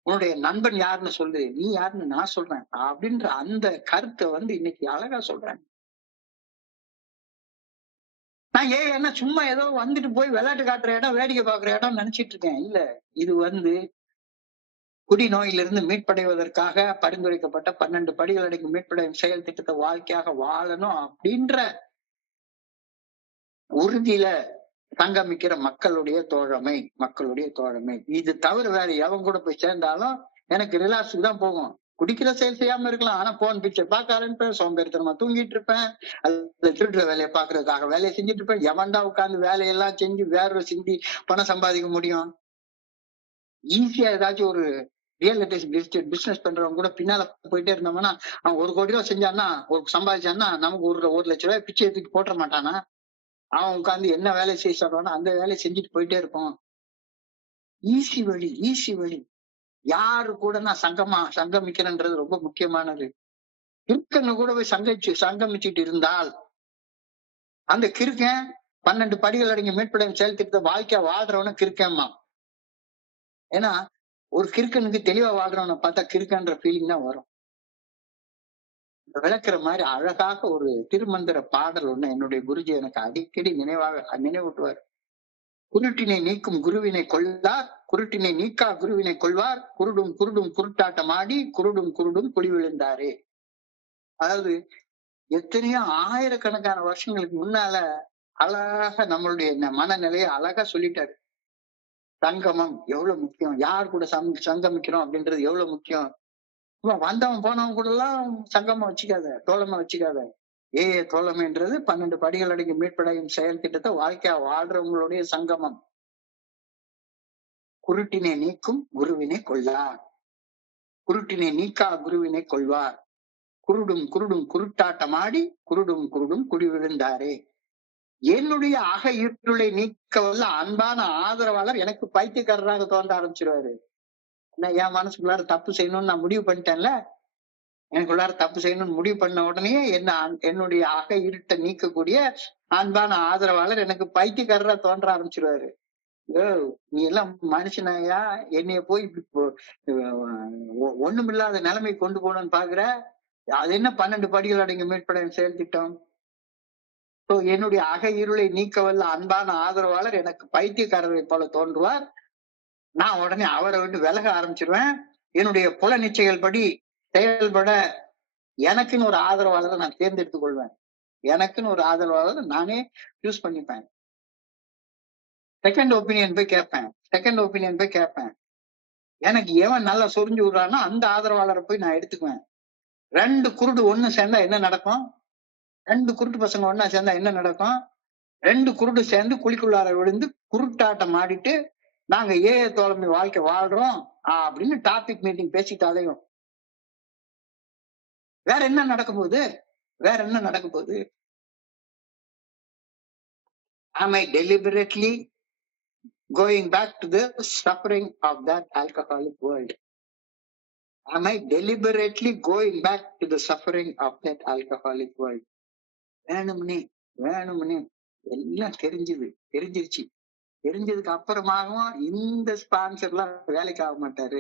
உன்னுடைய நண்பன் யாருன்னு சொல்லு, நீ யாருன்னு நான் சொல்றேன் அப்படின்ற அந்த கருத்தை வந்து இன்னைக்கு அழகா சொல்றேன். நான் என்ன சும்மா ஏதோ வந்துட்டு போய் விளையாட்டு காட்டுற இடம், வேடிக்கை பாக்குற இடம் நினைச்சிட்டு இருக்கேன். இல்ல, இது வந்து குடிநோயிலிருந்து மீட்படைவதற்காக பரிந்துரைக்கப்பட்ட 12 படிகள் அடங்கிய மீட்படையும் செயல் திட்டத்தை வாழ்க்கையாக வாழணும் அப்படின்ற உறுதியில சங்கமிக்கிற மக்களுடைய தோழமை. இது தவிர வேற எவன் கூட போய் சேர்ந்தாலும் எனக்கு ரிலாக்ஸுக்கு தான் போகும். குடிக்கிற செயல் செய்யாம இருக்கலாம், ஆனா போன் பிக்சர் பார்க்க ஆரம்பிப்பேன், சோம்பேறித்தனமா தூங்கிட்டு இருப்பேன், அல்லது திருடுற வேலையை பாக்குறதுக்காக வேலையை செஞ்சுட்டு இருப்பேன். எவன்டா உட்கார்ந்து வேலையெல்லாம் செஞ்சு வேற சிந்தி பணம் சம்பாதிக்க முடியும்? ஈஸியா ஏதாச்சும் ஒரு ரியல் எஸ்டேட் பிசினஸ் பண்றவங்க கூட பின்னால போயிட்டே இருந்தோம்னா, அவன் 1 கோடி ரூபாய் செஞ்சான்னா, ஒரு சம்பாதிச்சான்னா நமக்கு 1 லட்சம் ரூபாய் பிச்சை எடுத்துட்டு போட்ட மாட்டானா? அவன் உட்கார்ந்து என்ன வேலை செய்ய சொல்றானோ அந்த வேலையை செஞ்சுட்டு போயிட்டே இருப்போம். ஈஸி வழி, ஈஸி வழி. யாரு கூட நான் சங்கமிக்கிறேன்றது ரொம்ப முக்கியமானது. கிறுக்கங்க கூட போய் சங்கமிச்சுட்டு இருந்தால் அந்த கிறுக்கன் 12 படிகள் அடங்கிய மீட்புடைய செயல் திட்டத்தை வாழ்க்கைய வாழ்றவன கிறுக்கன்மா. ஏன்னா ஒரு கிறுக்கனுக்கு தெளிவா வாழ்றவனை பார்த்தா கிறுக்கன்ற ஃபீலிங் தான் வரும். விளக்குற மாதிரி அழகாக ஒரு திருமந்திர பாடல் ஒண்ணு என்னுடைய குருஜி எனக்கு அடிக்கடி நினைவூட்டுவார். குருட்டினை நீக்கும் குருவினை கொள்ளார், குருட்டினை நீக்கா குருவினை கொள்வார், குருடும் குருடும் குருட்டாட்டம் ஆடி குருடும் குருடும் குழி விழுந்தாரே. அதாவது எத்தனையோ ஆயிரக்கணக்கான வருஷங்களுக்கு முன்னால அழகா நம்மளுடைய மனநிலையை அழகா சொல்லிட்டாரு. சங்கமம் எவ்வளவு முக்கியம், யார் கூட சங்கமிக்கிறோம் அப்படின்றது எவ்வளவு முக்கியம். வந்தவன் போனவன் கூட எல்லாம் சங்கமா வச்சுக்காத, தோழமா வச்சுக்காத. தோழமைன்றது 12 படிகள் அடங்கி மீட்படையும் செயல் திட்டத்தை வாழ்க்கையா வாழ்றவங்களுடைய சங்கமம். குருட்டினை நீக்கும் குருவினை கொள்ளார், குருட்டினை நீக்கா குருவினை கொள்வார், குருடும் குருடும் குருட்டாட்டம் ஆடி குருடும் குருடும் குடி விழுந்தாரே. என்னுடைய அக இருளை நீக்க வல்ல அன்பான ஆதரவாளர் எனக்கு பைத்தியக்காரராக தோன்ற ஆரம்பிச்சிருவாரு. என் மனசுக்குள்ளார தப்பு செய்யணும்னு நான் முடிவு பண்ணிட்டேன்ல, எனக்குள்ளார தப்பு செய்யணும்னு முடிவு பண்ண உடனே என்னுடைய அக இருட்டை நீக்கக்கூடிய அன்பான ஆதரவாளர் எனக்கு பைத்தியக்காரரா தோன்ற ஆரம்பிச்சிருவாரு. நீ எல்லாம் மனுஷனாயா, என்னைய போய் ஒண்ணுமில்லாத நிலைமை கொண்டு போகணும்னு பாக்குற? அது என்ன 12 படிகள் அடங்கிய மீட்படையும் செயல் திட்டம்? என்னுடைய அக இருளை நீக்க வல்ல அன்பான ஆதரவாளர் எனக்கு பைத்தியக்காரரை போல தோன்றுவார். நான் உடனே அவரை விட்டு விலக ஆரம்பிச்சிருவேன். என்னுடைய புல நிச்சயங்கள் படி செயல்பட எனக்குன்னு ஒரு ஆதரவாளரை நான் தேர்ந்தெடுத்துக் கொள்வேன். எனக்குன்னு ஒரு ஆதரவாளரை நானே யூஸ் பண்ணிப்பேன். செகண்ட் ஒப்பீனியன் போய் கேட்பேன். எனக்கு எவன் நல்லா சொரிஞ்சு விடுறானோ அந்த ஆதரவாளரை போய் நான் எடுத்துக்குவேன். 2 குருடு ஒண்ணு சேர்ந்தா என்ன நடக்கும்? 2 குருட்டு பசங்க ஒண்ணா சேர்ந்தா என்ன நடக்கும்? 2 குருடு சேர்ந்து குழிக்குள்ளார விழுந்து குருட்டாட்டம் ஆடிட்டு நாங்க தோழமை வாழ்க்கை வாழ்றோம் அப்படின்னு டாபிக் மீட்டிங் பேசிட்டாலையும் வேற என்ன நடக்க போகுது? Am I deliberately going back to the suffering of that alcoholic world? Am I deliberately going back to the suffering of that alcoholic world? வேணும்னே எல்லாம் தெரிஞ்சிருச்சு. தெரிஞ்சதுக்கு அப்புறமாகவும் இந்த ஸ்பான்சர்லாம் வேலைக்கு ஆக மாட்டாரு.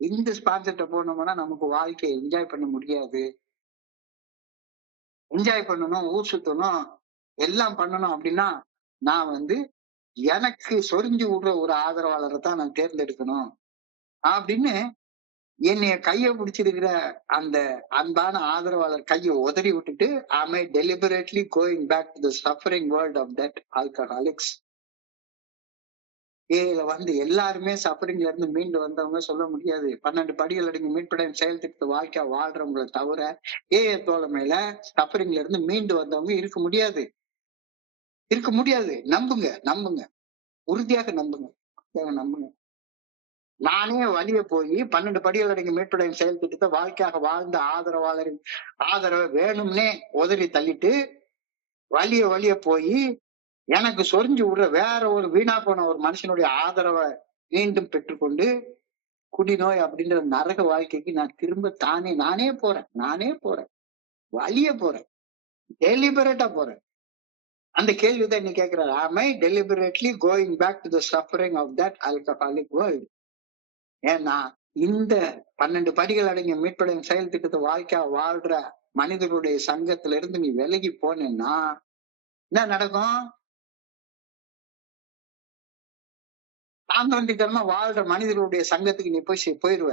இந்த ஸ்பான்சர்ட்ட போனோம்னா நமக்கு வாழ்க்கையை என்ஜாய் பண்ண முடியாது. என்ஜாய் பண்ணணும், ஊர் சுத்தணும், எல்லாம் பண்ணணும் அப்படின்னா நான் எனக்கு சொரிஞ்சு விடுற ஒரு ஆதரவாளரை தான் நான் தேர்ந்தெடுக்கணும் அப்படின்னு என்னைய கைய பிடிச்சிருக்கிற அந்த அன்பான ஆதரவாளர் கையை உதறி விட்டுட்டு am I deliberately going back to the suffering world of that alcoholics? எல்லாருமே சஃபரிங்ல இருந்து மீண்டு வந்தவங்க சொல்ல முடியாது. 12 படிகள் அடங்கி மீட்படையும் செயல் திட்டத்தை வாழ்க்கையா வாழ்றவங்களை தவிர தோழமையில சஃபரிங்ல இருந்து மீண்டு வந்தவங்க இருக்க முடியாது. நம்புங்க, உறுதியாக நம்புங்க. நானே வழிய போய் 12 படிகள் அடங்கி மீட்படையும் செயல் திட்டத்தை வாழ்க்கையாக வாழ்ந்த ஆதரவாளரின் ஆதரவை வேணும்னே உதறி தள்ளிட்டு வழிய போய் எனக்கு சொரிஞ்சு விடுற வேற ஒரு வீணா போன ஒரு மனுஷனுடைய ஆதரவை மீண்டும் பெற்றுக்கொண்டு குடிநோய் அப்படின்ற நரக வாழ்க்கைக்கு நான் திரும்ப நானே போறேன். வழிய போறேன், டெலிபரேட்டா போறேன். அந்த கேள்விதான் இன்னைக்கு கேட்கிறாரு. Am I deliberately going back to the suffering of that alcoholic world? ஏன்னா இந்த 12 படிகள் அடங்கிய மீட்படையும் செயல் திட்டத்தை வாழ்க்கையா வாழ்ற மனிதர்களுடைய சங்கத்துல இருந்து நீ விலகி போனேன்னா என்ன நடக்கும்? சாந்தவந்தித்தனமா வாழ்ற மனிதர்களுடைய சங்கத்துக்கு நீ போயிருவ.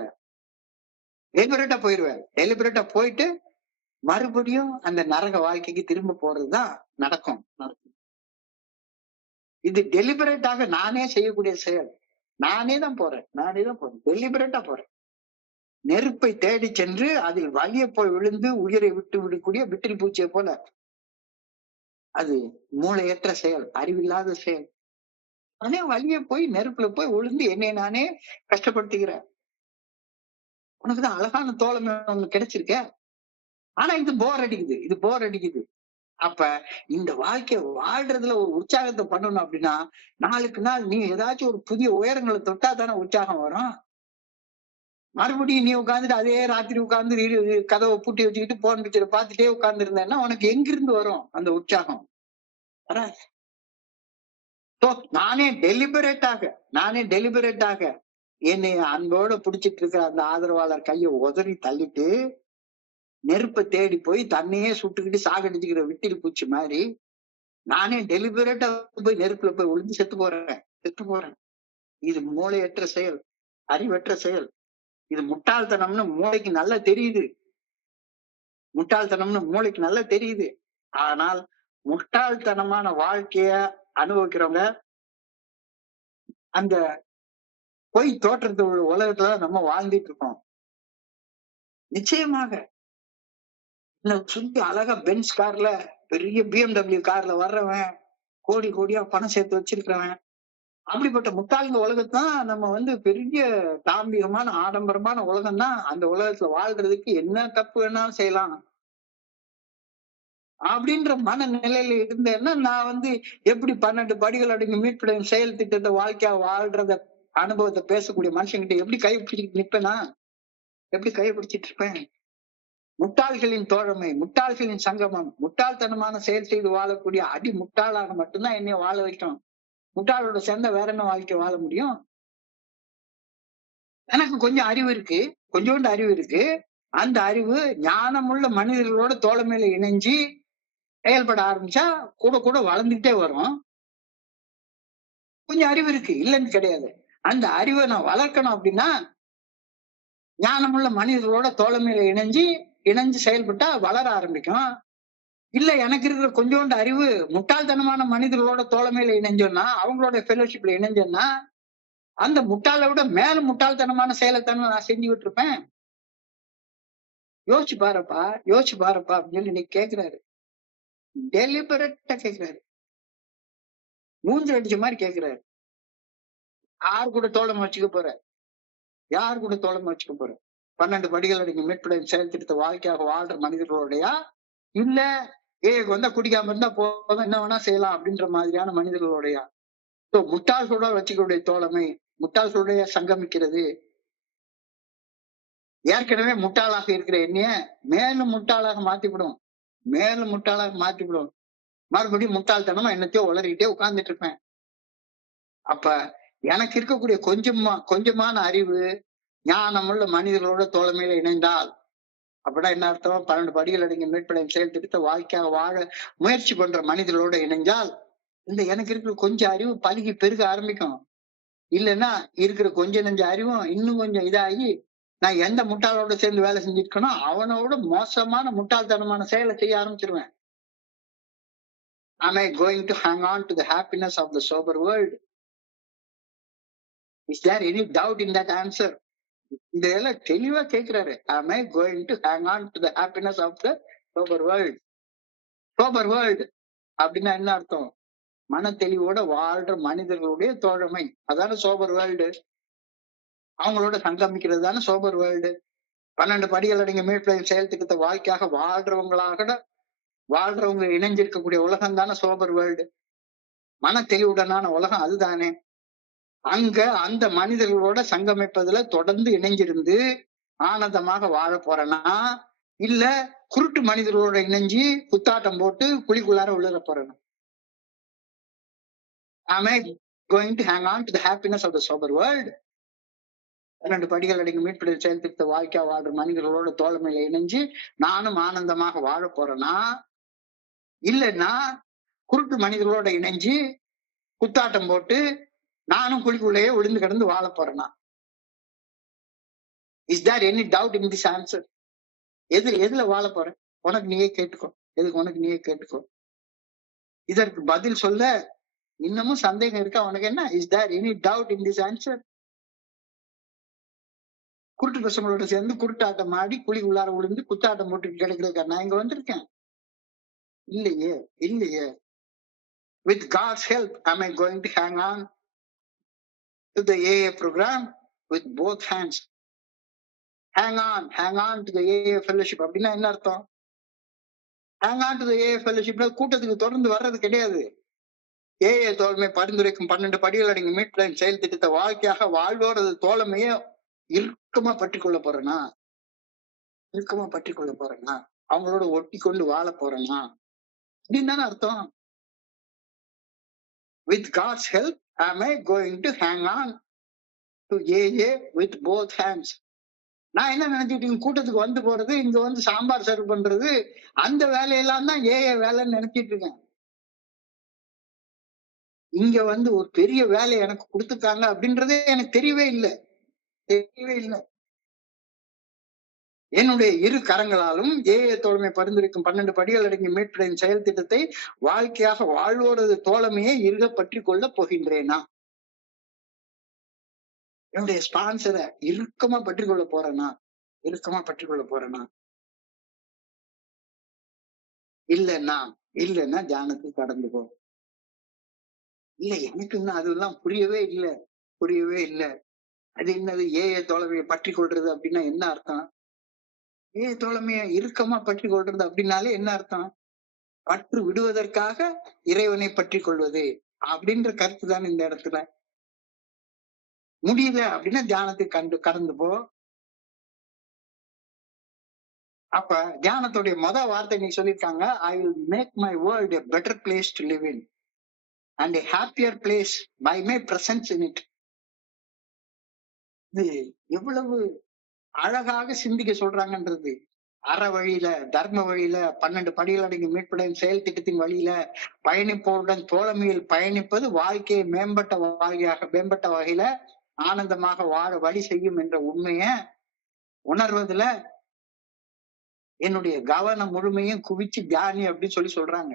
டெலிபரேட்டா போயிட்டு மறுபடியும் அந்த நரக வாழ்க்கைக்கு திரும்ப போறதுதான் நடக்கும். இது டெலிபரேட்டாக நானே செய்யக்கூடிய செயல். நானே தான் போறேன். டெலிபரேட்டா போறேன். நெருப்பை தேடி சென்று அதில் வலிய போய் விழுந்து உயிரை விட்டு விடக்கூடிய விட்டில் பூச்சியை போல. அது மூளையற்ற செயல், அறிவில்லாத செயல். நானே வலிய போய் நெருப்புல போய் விழுந்து என்னை நானே கஷ்டப்படுத்திக்கிறேன். உனக்குதான் அழகான தோழமை ஒண்ணு கிடைச்சிருக்க. ஆனா இது போர் அடிக்குது. அப்ப இந்த வாழ்க்கைய வாழ்றதுல ஒரு உற்சாகத்தை பண்ணணும் அப்படின்னா, நாளுக்கு நாள் நீ ஏதாச்சும் ஒரு புதிய உயரங்களை தொட்டா தானே உற்சாகம் வரும். மறுபடியும் நீ உட்கார்ந்துட்டு அதே ராத்திரி உட்கார்ந்து கதவை பூட்டி வச்சுக்கிட்டு போன் பிக்சரை பார்த்துட்டே உட்கார்ந்து இருந்தேன்னா உனக்கு எங்கிருந்து வரும் அந்த உற்சாகம்? வராது. So, நானே டெலிபரேட்டாக என்னை அன்போட பிடிச்சிட்டு இருக்கிற அந்த ஆதரவாளர் கையை உதறி தள்ளிட்டு நெருப்பை தேடி போய் தன்னையே சுட்டுக்கிட்டு சாகடிச்சுக்கிற விட்டில் பூச்சி மாதிரி நானே டெலிபரேட்டா போய் நெருப்புல போய் விழுந்து செத்து போறேன். இது மூளையற்ற செயல், அறிவற்ற செயல். இது முட்டாள்தனம்னு மூளைக்கு நல்லா தெரியுது. ஆனால் முட்டாள்தனமான வாழ்க்கைய அனுபவிக்கிறவங்க அந்த பொய் தோற்றத்து உலகத்துல நம்ம வாழ்ந்துட்டு இருக்கோம். நிச்சயமாக சுத்தி அழகா பென்ஸ் கார்ல பெரிய BMW கார்ல வர்றவன், கோடி கோடியா பணம் சேர்த்து வச்சிருக்கிறவன், அப்படிப்பட்ட முட்டாளுங்க உலகத்தான் நம்ம பெரிய தாம்பிகமான ஆடம்பரமான உலகம் தான். அந்த உலகத்துல வாழ்றதுக்கு என்ன தப்பு வேணாலும் செய்யலாம் அப்படின்ற மனநிலையில இருந்தேன்னா நான் எப்படி 12 படிகள் அடங்கி மீட்புடைய செயல் திட்டத்தை வாழ்க்கையா வாழ்றத அனுபவத்தை பேசக்கூடிய மனுஷங்கிட்ட எப்படி கைப்பிடிச்சிட்டு நிப்பேனா? எப்படி கைப்பிடிச்சிட்டு இருப்பேன்? முட்டாள்களின் தோழமை, முட்டாள்களின் சங்கமம், முட்டாள்தனமான செயல் செய்து வாழக்கூடிய அடி முட்டாளாக மட்டும்தான் என்னைய வாழ வைக்கும். முட்டாளோட சேர்ந்த வேற என்ன வாழ்க்கை வாழ முடியும்? எனக்கு கொஞ்சம் அறிவு இருக்கு, கொஞ்சோண்டு அறிவு இருக்கு. அந்த அறிவு ஞானமுள்ள மனிதர்களோட தோழமையில இணைஞ்சு செயல்பட ஆரம்பிச்சா கூட கூட வளர்ந்துட்டே வரும். கொஞ்சம் அறிவு இருக்கு, இல்லைன்னு கிடையாது. அந்த அறிவை நான் வளர்க்கணும் அப்படின்னா ஞானமுள்ள மனிதர்களோட தோழமையில இணைஞ்சு செயல்பட்டா வளர ஆரம்பிக்கும். இல்ல எனக்கு இருக்கிற கொஞ்சோண்டு அறிவு முட்டாள்தனமான மனிதர்களோட தோழமையில இணைஞ்சோம்னா, அவங்களோட ஃபெலோஷிப்ல இணைஞ்சோம்னா அந்த முட்டாளை விட மேல முட்டாள்தனமான செயலைத்தானே நான் செஞ்சுக்கிட்டு இருப்பேன். யோசிச்சு பாருப்பா அப்படின்னு சொல்லி இன்னைக்கு கேட்கிறாரு. டெலிபரேட்டா கேட்கிறாரு, மூஞ்சி அடிச்ச மாதிரி கேட்கிறாரு. யார் கூட தோழமை வச்சுக்க போற? 12 படிகள் அடங்கி மீட்புடைய செயல் திட்டத்தை வாழ்க்கையாக வாழ்ற மனிதர்களுடையா, இல்ல வந்தா குடிக்காம இருந்தா போதும் என்ன வேணா செய்யலாம் அப்படின்ற மாதிரியான மனிதர்களுடையா? முட்டாள்களோட வச்சுக்கூடிய தோழமை, முட்டாள்களுடைய சங்கமிக்கிறது ஏற்கனவே முட்டாளாக இருக்கிற என்னைய மேலும் முட்டாளாக மாத்திவிடும். மறுபடியும் முட்டாள்தனமா என்னத்தையோ உளறிக்கிட்டே உட்கார்ந்துட்டு இருப்பேன். அப்ப எனக்கு இருக்கக்கூடிய கொஞ்சமான அறிவு ஞானமுள்ள மனிதர்களோட தோழமையில இணைந்தால் அப்படின்னா என்ன அர்த்தம்? 12 படிகள் அடங்கிய மீட்புடைய செயல் திட்டத்தை வாழ்க்கையாக வாழ முயற்சி பண்ற மனிதர்களோட இணைஞ்சால் இந்த எனக்கு இருக்கிற கொஞ்சம் அறிவு பழுகி பெருக ஆரம்பிக்கும். இல்லைன்னா இருக்கிற கொஞ்ச நெஞ்ச அறிவும் இன்னும் கொஞ்சம் இதாகி நான் எந்த முட்டாளோட சேர்ந்து வேலை செஞ்சிருக்கணும் அவனோட மோசமான முட்டாள்தனமான செயலை செய்ய ஆரம்பிச்சிருவேன். Am I going to hang on to the happiness of the sober world? Is there any doubt in that answer? இந்த எல்லாம் தெளிவா கேட்கிறாரு. Am I going to hang on to the happiness of the sober world? sober world அப்படின்னா என்ன அர்த்தம்? மன தெளிவோட வாழ்ற மனிதர்களுடைய தோழமை, அதான சோபர் வேர்ல்டு. அவங்களோட சங்கமிக்கிறது தானே சோபர் வேர்ல்டு. 12 படிகள் அடங்கிய மீட்புடைய செயல் திட்டத்தை வாழ்க்கையாக வாழ்றவங்க இணைஞ்சிருக்கக்கூடிய உலகம் தானே சோபர் வேர்ல்டு. மன தெளிவுடனான உலகம் அதுதானே. அங்க அந்த மனிதர்களோட சங்கமிப்பதுல தொடர்ந்து இணைஞ்சிருந்து ஆனந்தமாக வாழ போறேன்னா, இல்ல குருட்டு மனிதர்களோட இணைஞ்சு குத்தாட்டம் போட்டு குழிக்குள்ளார விழுற போறேன்னா? Am I going to hang on to the happiness of the sober world? 12 படிகள் அடங்கி மீட்புடைய செயல் திட்ட வாழ்க்கையா வாழ்ற மனிதர்களோட தோழமையில இணைஞ்சு நானும் ஆனந்தமாக வாழ போறேன்னா, இல்லைன்னா குருட்டு மனிதர்களோட இணைஞ்சு குத்தாட்டம் போட்டு நானும் குழிக்குள்ளேயே விழுந்து கிடந்து வாழ போறேன்னா? Is there any doubt in this answer? எதுல வாழ போறேன்? உனக்கு நீயே கேட்டுக்கோ. இதற்கு பதில் சொல்ல இன்னமும் சந்தேகம் இருக்கா உனக்கு? என்ன is there any doubt in this answer? குருட்டு பசங்களோட சேர்ந்து குருட்டாட்டம் ஆடி குழி உள்ளார விழுந்து குத்தாட்டம் போட்டு கிடைக்கிறதுக்கா நான் இங்க வந்திருக்கேன்? இல்லையே. With God's help, am I going to hang on to the AA program with both hands? Hang on to the AA fellowship அப்படின்னா என்ன அர்த்தம்? Hang on to the AA ஃபெலோஷிப்ல கூட்டத்துக்கு தொடர்ந்து வர்றது கிடையாது. ஏஏ தோழமை பரிந்துரைக்கும் 12 படிகள் அடங்கிய மீட்பின் செயல் திட்டத்தை வாழ்க்கையாக வாழ்வோரது தோழமைய இறுக்கமா பற்றிக்கொள்ள போறேனா, இறுக்கமா பற்றிக்கொள்ள போறேனா, அவங்களோட ஒட்டி கொண்டு வாழ போறேனா அப்படின்னு தானே அர்த்தம். With God's help, am I going to hang on to AA with both hands? நான் என்ன நினைச்சிட்டு கூட்டத்துக்கு வந்து போறது, இங்க வந்து சாம்பார் சர்வ் பண்றது, அந்த வேலையெல்லாம் தான் ஏஏ வேலைன்னு நினைச்சிட்டு இருக்கேன். இங்க வந்து ஒரு பெரிய வேலை எனக்கு கொடுத்துருக்காங்க அப்படின்றதே எனக்கு தெரியவே இல்லை. என்னுடைய இரு கரங்களாலும் ஏஏ தோழமை பரிந்துரைக்கும் 12 படிகள் அடங்கிய மீட்பின் செயல் திட்டத்தை வாழ்க்கையாக வாழ்வோரது தோழமையை இறுக பற்றி கொள்ள போகின்றேனா, என்னுடைய ஸ்பான்சரை இறுக்கமா பற்றி கொள்ள போறேனா, இறுக்கமா பற்றி கொள்ள போறேனா, இல்லைன்னா தியானத்துக்கு கடந்து போ. இல்ல, எனக்கு இன்னும் அதெல்லாம் புரியவே இல்லை. அது என்னது ஏஏ தோழமையை பற்றி கொள்றது அப்படின்னா என்ன அர்த்தம்? ஏஏ தோழமையை இறுக்கமா பற்றி கொள்றது அப்படின்னாலே என்ன அர்த்தம்? பற்று விடுவதற்காக இறைவனை பற்றி கொள்வது அப்படின்ற கருத்து தான் இந்த இடத்துல. முடியல அப்படின்னா தியானத்துக்கு கடந்து போ. அப்ப தியானத்துடைய வார்த்தை நீ சொல்லியிருக்காங்க, I will make my world a better place to live in and a happier place by my presence in it. இது எவ்வளவு அழகாக சிந்திக்க சொல்றாங்கன்றது. அற வழியில, தர்ம வழியில, 12 படிகள் அடங்கி மீட்புடன் செயல் திட்டத்தின் வழியில பயணிப்போருடன் தோழமையில் பயணிப்பது வாழ்க்கையை மேம்பட்ட வகையில ஆனந்தமாக வாழ வழி செய்யும் என்ற உண்மைய உணர்வதுல என்னுடைய கவனம் முழுமையும் குவிச்சு தியானி அப்படின்னு சொல்றாங்க.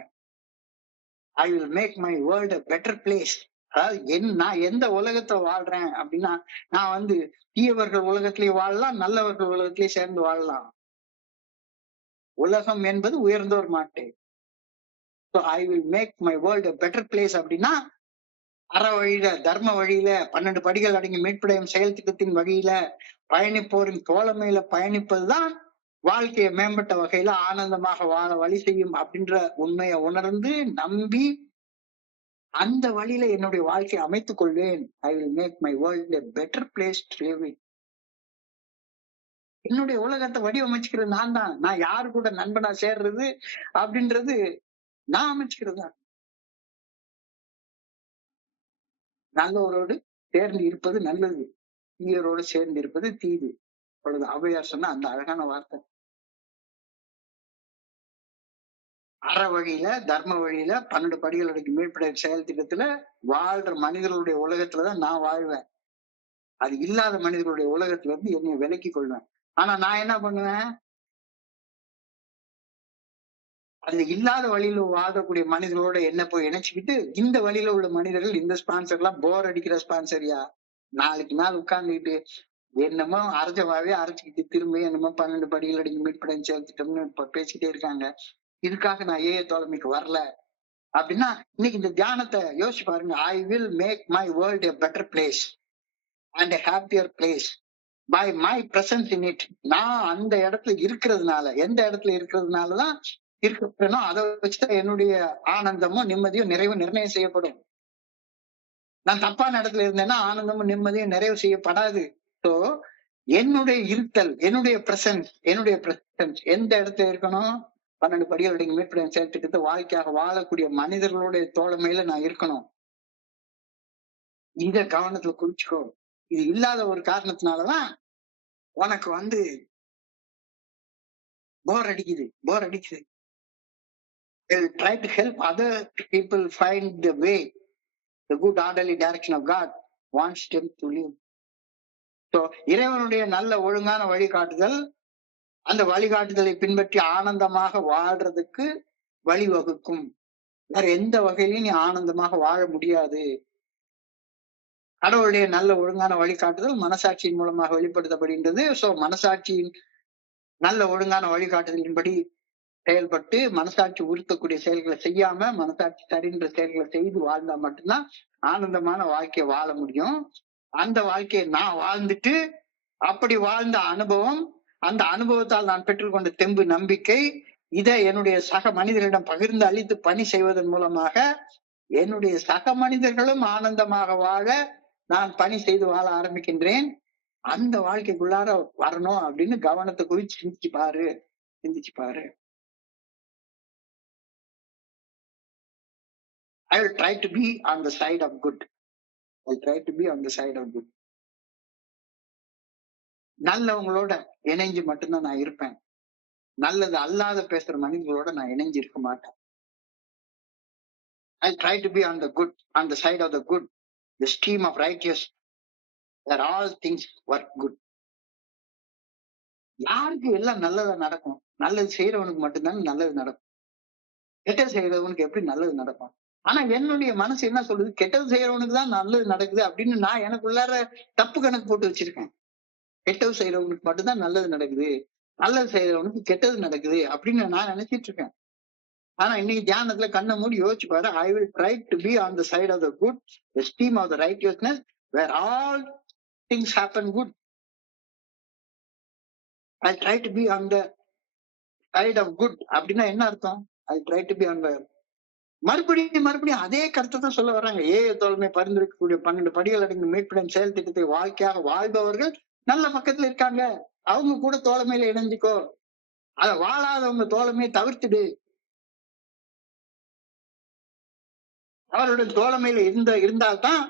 I will make my world a better place. அதாவது நான் எந்த உலகத்தை வாழ்றேன் அப்படின்னா, நான் வந்து தீயவர்கள் உலகத்திலேயே வாழலாம், நல்லவர்கள் உலகத்திலேயே சேர்ந்து வாழலாம். உலகம் என்பது உயர்ந்தோர் மாட்டு. I will make my world a better place அப்படின்னா, அற வழியில, தர்ம வழியில, 12 படிகள் அடங்கி மீட்புடையும் செயல் திட்டத்தின் வழியில பயணிப்போரின் தோழமையில பயணிப்பதுதான் வாழ்க்கையை மேம்பட்ட வகையில ஆனந்தமாக வாழ வழி செய்யும் அப்படின்ற உண்மையை உணர்ந்து நம்பி அந்த வழியில என்னுடைய வாழ்க்கையை அமைத்துக் கொள்வேன். I will make my world a better place to live in. என்னுடைய உலகத்தை வடிவமைச்சுக்கிறது நான் யாரு கூட நண்பனா சேர்றது அப்படின்றது நான் அமைச்சுக்கிறது தான். நல்லவரோடு சேர்ந்து இருப்பது நல்லது, தீயரோடு சேர்ந்து இருப்பது தீது. ஔவையார் சொன்ன அந்த அழகான வார்த்தை. அற வழியில, தர்ம வழியில, 12 படிகள் அடங்கி மீட்புடைய செயல் திட்டத்துல வாழ்ற மனிதர்களுடைய உலகத்துலதான் நான் வாழ்வேன். அது இல்லாத மனிதர்களுடைய உலகத்துல இருந்து என்னை விலக்கி கொள்வேன். ஆனா நான் என்ன பண்ணுவேன், அது இல்லாத வழியில வாழக்கூடிய மனிதர்களோட என்ன போய் இணைச்சுக்கிட்டு, இந்த வழியில உள்ள மனிதர்கள், இந்த ஸ்பான்சர் எல்லாம் போர் அடிக்கிற ஸ்பான்சரியா, நாளுக்கு நாள் உட்கார்ந்துக்கிட்டு என்னமோ அரைச்சுக்கிட்டு திரும்ப என்னமோ 12 படிகள் அடங்கி மீட்புடைய செயல் திட்டம்னு பேசிக்கிட்டே இருக்காங்க. இதுக்காக நான் ஏஏ தோழமைக்கு வரல அப்படின்னா, இன்னைக்கு இந்த தியானத்தை யோசிச்சு பாருங்க. I will make my world a better place and a happier place by my presence in it. நான் அந்த இடத்துல இருக்கிறதுனால, எந்த இடத்துல இருக்கிறதுனாலதான் இருக்கணும், அதை வச்சுதான் என்னுடைய ஆனந்தமும் நிம்மதியும் நிறைவும் நிர்ணயம் செய்யப்படும். நான் தப்பான இடத்துல இருந்தேன்னா ஆனந்தமும் நிம்மதியும் நிறைவு செய்யப்படாது. ஸோ என்னுடைய இருத்தல், என்னுடைய பிரசன்ஸ் எந்த இடத்துல இருக்கணும், 12 படிகளுடைய மீட்புடைய செயல் திட்டத்தை வாழ்க்கையாக வாழக்கூடிய மனிதர்களுடைய தோழமையில நான் இருக்கணும். இத கவனத்துல குறிச்சுக்கோ. இது இல்லாத ஒரு காரணத்தினாலதான் உனக்கு வந்து போர் அடிக்குது. Try to help other people find the way, the good orderly direction of God wants them to live. So இறைவனுடைய நல்ல ஒழுங்கான வழிகாட்டுதல், அந்த வழிகாட்டுதலை பின்பற்றி ஆனந்தமாக வாழ்றதுக்கு வழிவகுக்கும். வேற எந்த வகையிலையும் நீ ஆனந்தமாக வாழ முடியாது. கடவுளுடைய நல்ல ஒழுங்கான வழிகாட்டுதல் மனசாட்சியின் மூலமாக வெளிப்படுத்தப்படுகின்றது. சோ மனசாட்சியின் நல்ல ஒழுங்கான வழிகாட்டுதலின்படி செயல்பட்டு மனசாட்சி உறுத்தக்கூடிய செயல்களை செய்யாம மனசாட்சி சரின்ற செயல்களை செய்து வாழ்ந்தா மட்டும்தான் ஆனந்தமான வாழ்க்கையை வாழ முடியும். அந்த வாழ்க்கையை நான் வாழ்ந்துட்டு, அப்படி வாழ்ந்த அனுபவம், அந்த அனுபவத்தால் நான் பெற்றுக்கொண்ட தெம்பு, நம்பிக்கை, இதை என்னுடைய சக மனிதர்களிடம் பகிர்ந்து அளித்து பணி செய்வதன் மூலமாக என்னுடைய சக மனிதர்களும் ஆனந்தமாக வாழ நான் பணி செய்து வாழ ஆரம்பிக்கின்றேன். அந்த வாழ்க்கைக்குள்ளார வரணும் அப்படின்னு கவனத்தை குறிச்சு சிந்திச்சு பாரு, சிந்திச்சு பாரு. I will try to be on the side of good. I will try to be on the side of good. நல்லவங்களோட இணைஞ்சு மட்டும்தான் நான் இருப்பேன். நல்லது அல்லாத பேசுற மனிதர்களோட நான் இணைஞ்சு இருக்க மாட்டேன். I try to be on the good, on the side of the good, the stream of righteous, where all things work good. யாருக்கு எல்லாம் நல்லதா நடக்கும்? நல்லது செய்யறவனுக்கு மட்டும்தான் நல்லது நடக்கும். கெட்டது செய்யறவனுக்கு எப்படி நல்லது நடக்கும்? ஆனா என்னுடைய மனசு என்ன சொல்லுது? கெட்டது செய்யறவனுக்கு தான் நல்லது நடக்குது அப்படின்னு நான் எனக்குள்ளார தப்பு கணக்கு போட்டு வச்சிருக்கேன். கெட்டது செய்யறவனுக்கு மட்டும்தான் நல்லது நடக்குது, நல்லது செய்யறவனுக்கு கெட்டது நடக்குது அப்படின்னு நான் நினைச்சிட்டு இருக்கேன். ஆனா இன்னைக்கு தியானத்துல கண்ணை மூடி யோசிச்சு பாரு. I will try to be on the side of the good, the stream of the righteousness, where all things happen good. I'll try to be on the side of good அப்படின்னா என்ன அர்த்தம்? I'll try to be on the மறுபடியும் அதே கருத்தை தான் சொல்ல வர்றாங்க. AI தோழமை பரிந்துரைக்கக்கூடிய 12 படிகள் அடங்கிய மீட்பின் செயல் திட்டத்தை வாழ்க்கையாக வாழ்பவர்கள் நல்ல பக்கத்துல இருக்காங்க. அவங்க கூட தோழமையில இணைஞ்சுக்கோ. அத வாழாதவங்க தோழமையை தவிர்த்துடு. அவருடைய தோழமையில இருந்தால்தான்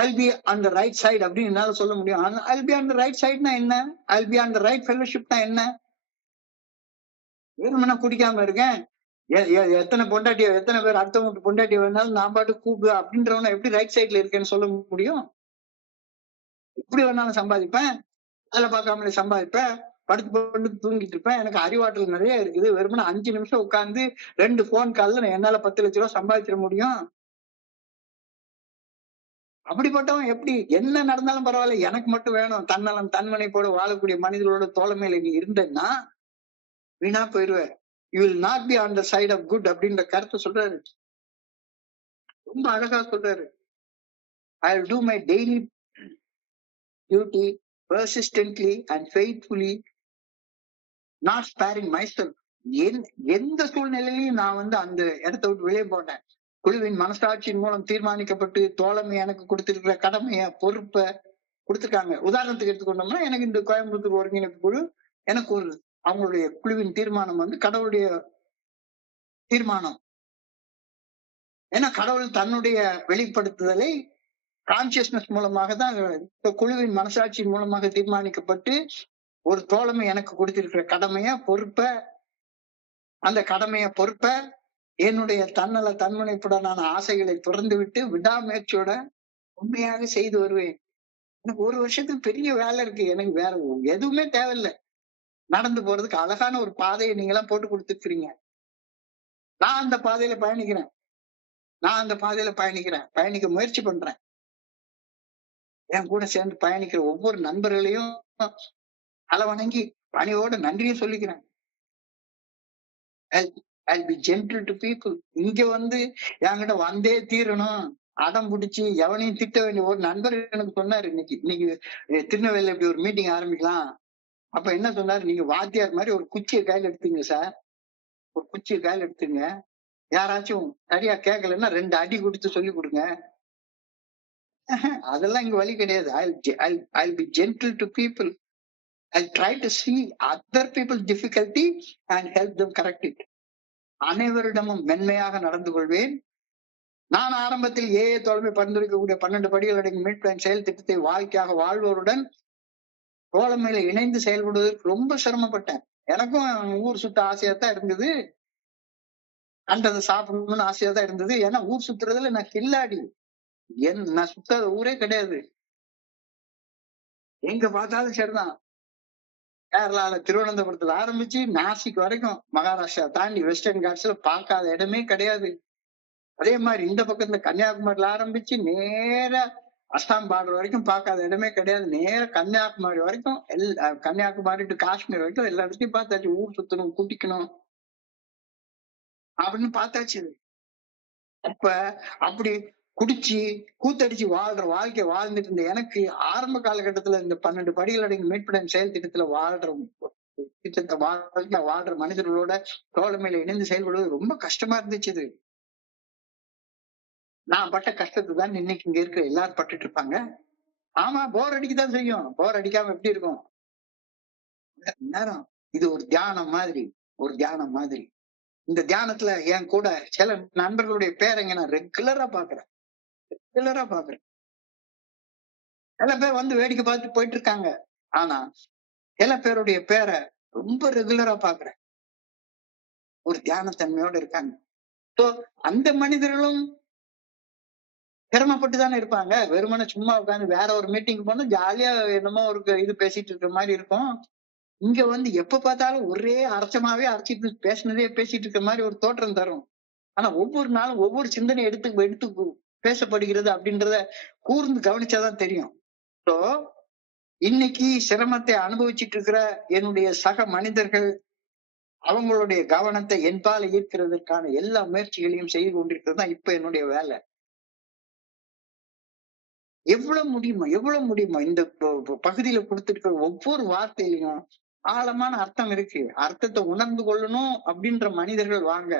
I'll be on the right side அப்படின்னு என்னால சொல்ல முடியும். I'll be on the right sideனா என்ன? I'll be on the right fellowshipனா என்ன? வேணும்னா குடிக்காம இருக்கேன், எத்தனை பேர் அடுத்தவங்க பொண்டாட்டி வேணாலும் நான் பாட்டு கூப்பு அப்படின்றவன எப்படி ரைட் சைட்ல இருக்கேன்னு சொல்ல முடியும்? எப்படி வேணாலும் சம்பாதிப்பேன், வேலை பார்க்காமலே சம்பாதிப்பேன், படுத்து தூங்கிட்டு இருப்பேன், எனக்கு அறிவாற்றல் நிறைய இருக்குது. வெறுமனா 5 நிமிஷம் உட்கார்ந்து 2 போன் கால்ல என்னால 10 லட்சம் ரூபாய் சம்பாதிச்சிட முடியும். அப்படிப்பட்டவன் எப்படி என்ன நடந்தாலும் பரவாயில்ல, எனக்கு மட்டும் வேணும் தன்னலம் தன்மனை போட வாழக்கூடிய மனிதர்களோட தோழமையில நீ இருந்தேன்னா வீணா போயிருவேன். You will not be on the side of good அப்படின்ற கருத்தை சொல்றாரு. ரொம்ப அழகா சொல்றாரு. I will do my daily duty persistently and faithfully, not sparing myself. எந்த சூழ்நிலையிலையும் நான் அந்த இடத்தை விட்டு வெளியே போட்டேன். குழுவின் மனசாட்சியின் மூலம் தீர்மானிக்கப்பட்டு தோழமை எனக்கு கொடுத்திருக்கிற கடமைய பொறுப்பை கொடுத்திருக்காங்க. உதாரணத்துக்கு எடுத்துக்கொண்டோம்னா எனக்கு இந்த கோயம்புத்தூர் ஒருங்கிணைப்பு குழு எனக்கு ஒரு அவங்களுடைய குழுவின் தீர்மானம் கடவுளுடைய தீர்மானம். ஏன்னா கடவுள் தன்னுடைய வெளிப்படுத்துதலை கான்சியஸ்னஸ் மூலமாக தான் குழுவின் மனசாட்சியின் மூலமாக தீர்மானிக்கப்பட்டு ஒரு தோழமை எனக்கு கொடுத்திருக்கிற கடமைய பொறுப்பை அந்த கடமைய பொறுப்பை என்னுடைய தன்முனைப்புடனான ஆசைகளை துறந்து விட்டு விடாமுயற்சியோட உண்மையாக செய்து வருவேன். எனக்கு 1 வருஷத்துக்கு பெரிய வேலை இருக்கு. எனக்கு வேற எதுவுமே தேவையில்லை. நடந்து போறதுக்கு அழகான ஒரு பாதையை நீங்க எல்லாம் போட்டு கொடுத்துருக்கீங்க. நான் அந்த பாதையில பயணிக்கிறேன், பயணிக்க முயற்சி பண்றேன். என் கூட சேர்ந்து பயணிக்கிற ஒவ்வொரு நண்பர்களையும் அளவணங்கி பணியோட நன்றியும் சொல்லிக்கிறேன். I'll be gentle to people. இங்க என்கிட்ட வந்தே தீரணும் அடம் பிடிச்சி எவனையும் திட்ட வேண்டிய ஒரு நண்பர் எனக்கு சொன்னாரு. இன்னைக்கு திருநெல்வேலியில இப்படி ஒரு மீட்டிங் ஆரம்பிக்கலாம். அப்ப என்ன சொன்னாரு, நீங்க வாத்தியார் மாதிரி ஒரு குச்சியை கையில எடுத்துங்க சார், ஒரு குச்சியை கையில எடுத்துங்க, யாராச்சும் சரியா கேட்கலன்னா 2 அடி கொடுத்து சொல்லி கொடுங்க. அதெல்லாம் இங்க வழி கிடையாது. I'll be gentle to people. I'll try to see other people's difficulty and help them correct it. அனைவரிடமும் மென்மையாக நடந்து கொள்வேன். நான் ஆரம்பத்தில் ஏஐ தோழமை பரிந்துரைக்கக்கூடிய 12 படிகள் அடங்கிய மீட்பின் செயல் திட்டத்தை வாழ்க்கையாக வாழ்வோருடன் தோழமையில இணைந்து செயல்படுவதற்கு ரொம்ப சிரமப்பட்டேன். எனக்கும் ஊர் சுத்த ஆசையா தான் இருந்தது, கண்டதை சாப்பிடணும்னு ஆசையா தான் இருந்தது. ஏன்னா ஊர் சுத்துறதுல நான் கில்லாடி, நான் சுத்தாத ஊரே கிடையாது. எங்க பார்த்தாலும் சரிதான். கேரளால திருவனந்தபுரத்துல ஆரம்பிச்சு நாசிக் வரைக்கும், மகாராஷ்டிரா தாண்டி வெஸ்டர்ன் காட்ஸ்ல பார்க்காத இடமே கிடையாது. அதே மாதிரி இந்த பக்கத்துல கன்னியாகுமரியில ஆரம்பிச்சு நேர அஸ்ஸாம் பார்டர் வரைக்கும் பார்க்காத இடமே கிடையாது. நேர கன்னியாகுமரி வரைக்கும் கன்னியாகுமரி டு காஷ்மீர் வரைக்கும் எல்லா இடத்தையும் பார்த்தாச்சு. ஊர் சுத்தணும், கூட்டிக்கணும் அப்படின்னு பார்த்தாச்சு. அப்ப அப்படி குடிச்சு கூத்தடிச்சு வாழ்ற வாழ்க்கை வாழ்ந்துட்டு இருந்த எனக்கு ஆரம்ப காலகட்டத்துல இந்த 12 படிகள் அடங்கிய மீட்பின் செயல் திட்டத்துல வாழ்ற திட்டத்தை வாழ்க்கை வாழ்ற மனிதர்களோட தோழமையில இணைந்து செயல்படுவது ரொம்ப கஷ்டமா இருந்துச்சு. இது நான் பட்ட கஷ்டத்தை தான் இன்னைக்கு இங்க இருக்கிற எல்லாரும் பட்டுட்டு இருப்பாங்க. ஆமா, போர் அடிக்கதான் செய்யும். போர் அடிக்காம எப்படி இருக்கும் நேரம்? இது ஒரு தியானம் மாதிரி, ஒரு தியானம் மாதிரி. இந்த தியானத்துல என் கூட சில நண்பர்களுடைய பேரைங்க நான் ரெகுலரா பாக்குறேன், ரெகுலரா பாக்குறேன். சில பேர் வந்து வேடிக்கை பார்த்துட்டு போயிட்டு இருக்காங்க. ஆனா சில பேருடைய பேரை ரொம்ப ரெகுலரா பாக்குறேன். ஒரு தியானத்தன்மையோட இருக்காங்க. சோ அந்த மனிதர்களும் சிரமப்பட்டு தானே இருப்பாங்க. வெறுமனே சும்மா உட்காந்து வேற ஒரு மீட்டிங் போனா ஜாலியா என்னமோ ஒரு இது பேசிட்டு இருக்கிற மாதிரி இருக்கும். இங்க வந்து எப்ப பார்த்தாலும் ஒரே அரைச்சமாவே அரைச்சிட்டு பேசினதே பேசிட்டு இருக்கிற மாதிரி ஒரு தோற்றம் தரும். ஆனா ஒவ்வொரு நாளும் ஒவ்வொரு சிந்தனை எடுத்து எடுத்து பேசப்படுகிறது அப்படின்றத கூர்ந்து கவனிச்சாதான் தெரியும். சோ இன்னைக்கு சிரமத்தை அனுபவிச்சுட்டு இருக்கிற என்னுடைய சக மனிதர்கள் அவங்களுடைய கவனத்தை என்பால் ஈர்க்கிறதுக்கான எல்லா முயற்சிகளையும் செய்து கொண்டிருக்கிறது தான் இப்ப என்னுடைய வேலை. எவ்வளவு முடியுமோ இந்த பகுதியில கொடுத்திருக்கிற ஒவ்வொரு வார்த்தையிலையும் ஆழமான அர்த்தம் இருக்கு. அர்த்தத்தை உணர்ந்து கொள்ளணும் அப்படின்ற மனிதர்கள் வாங்க.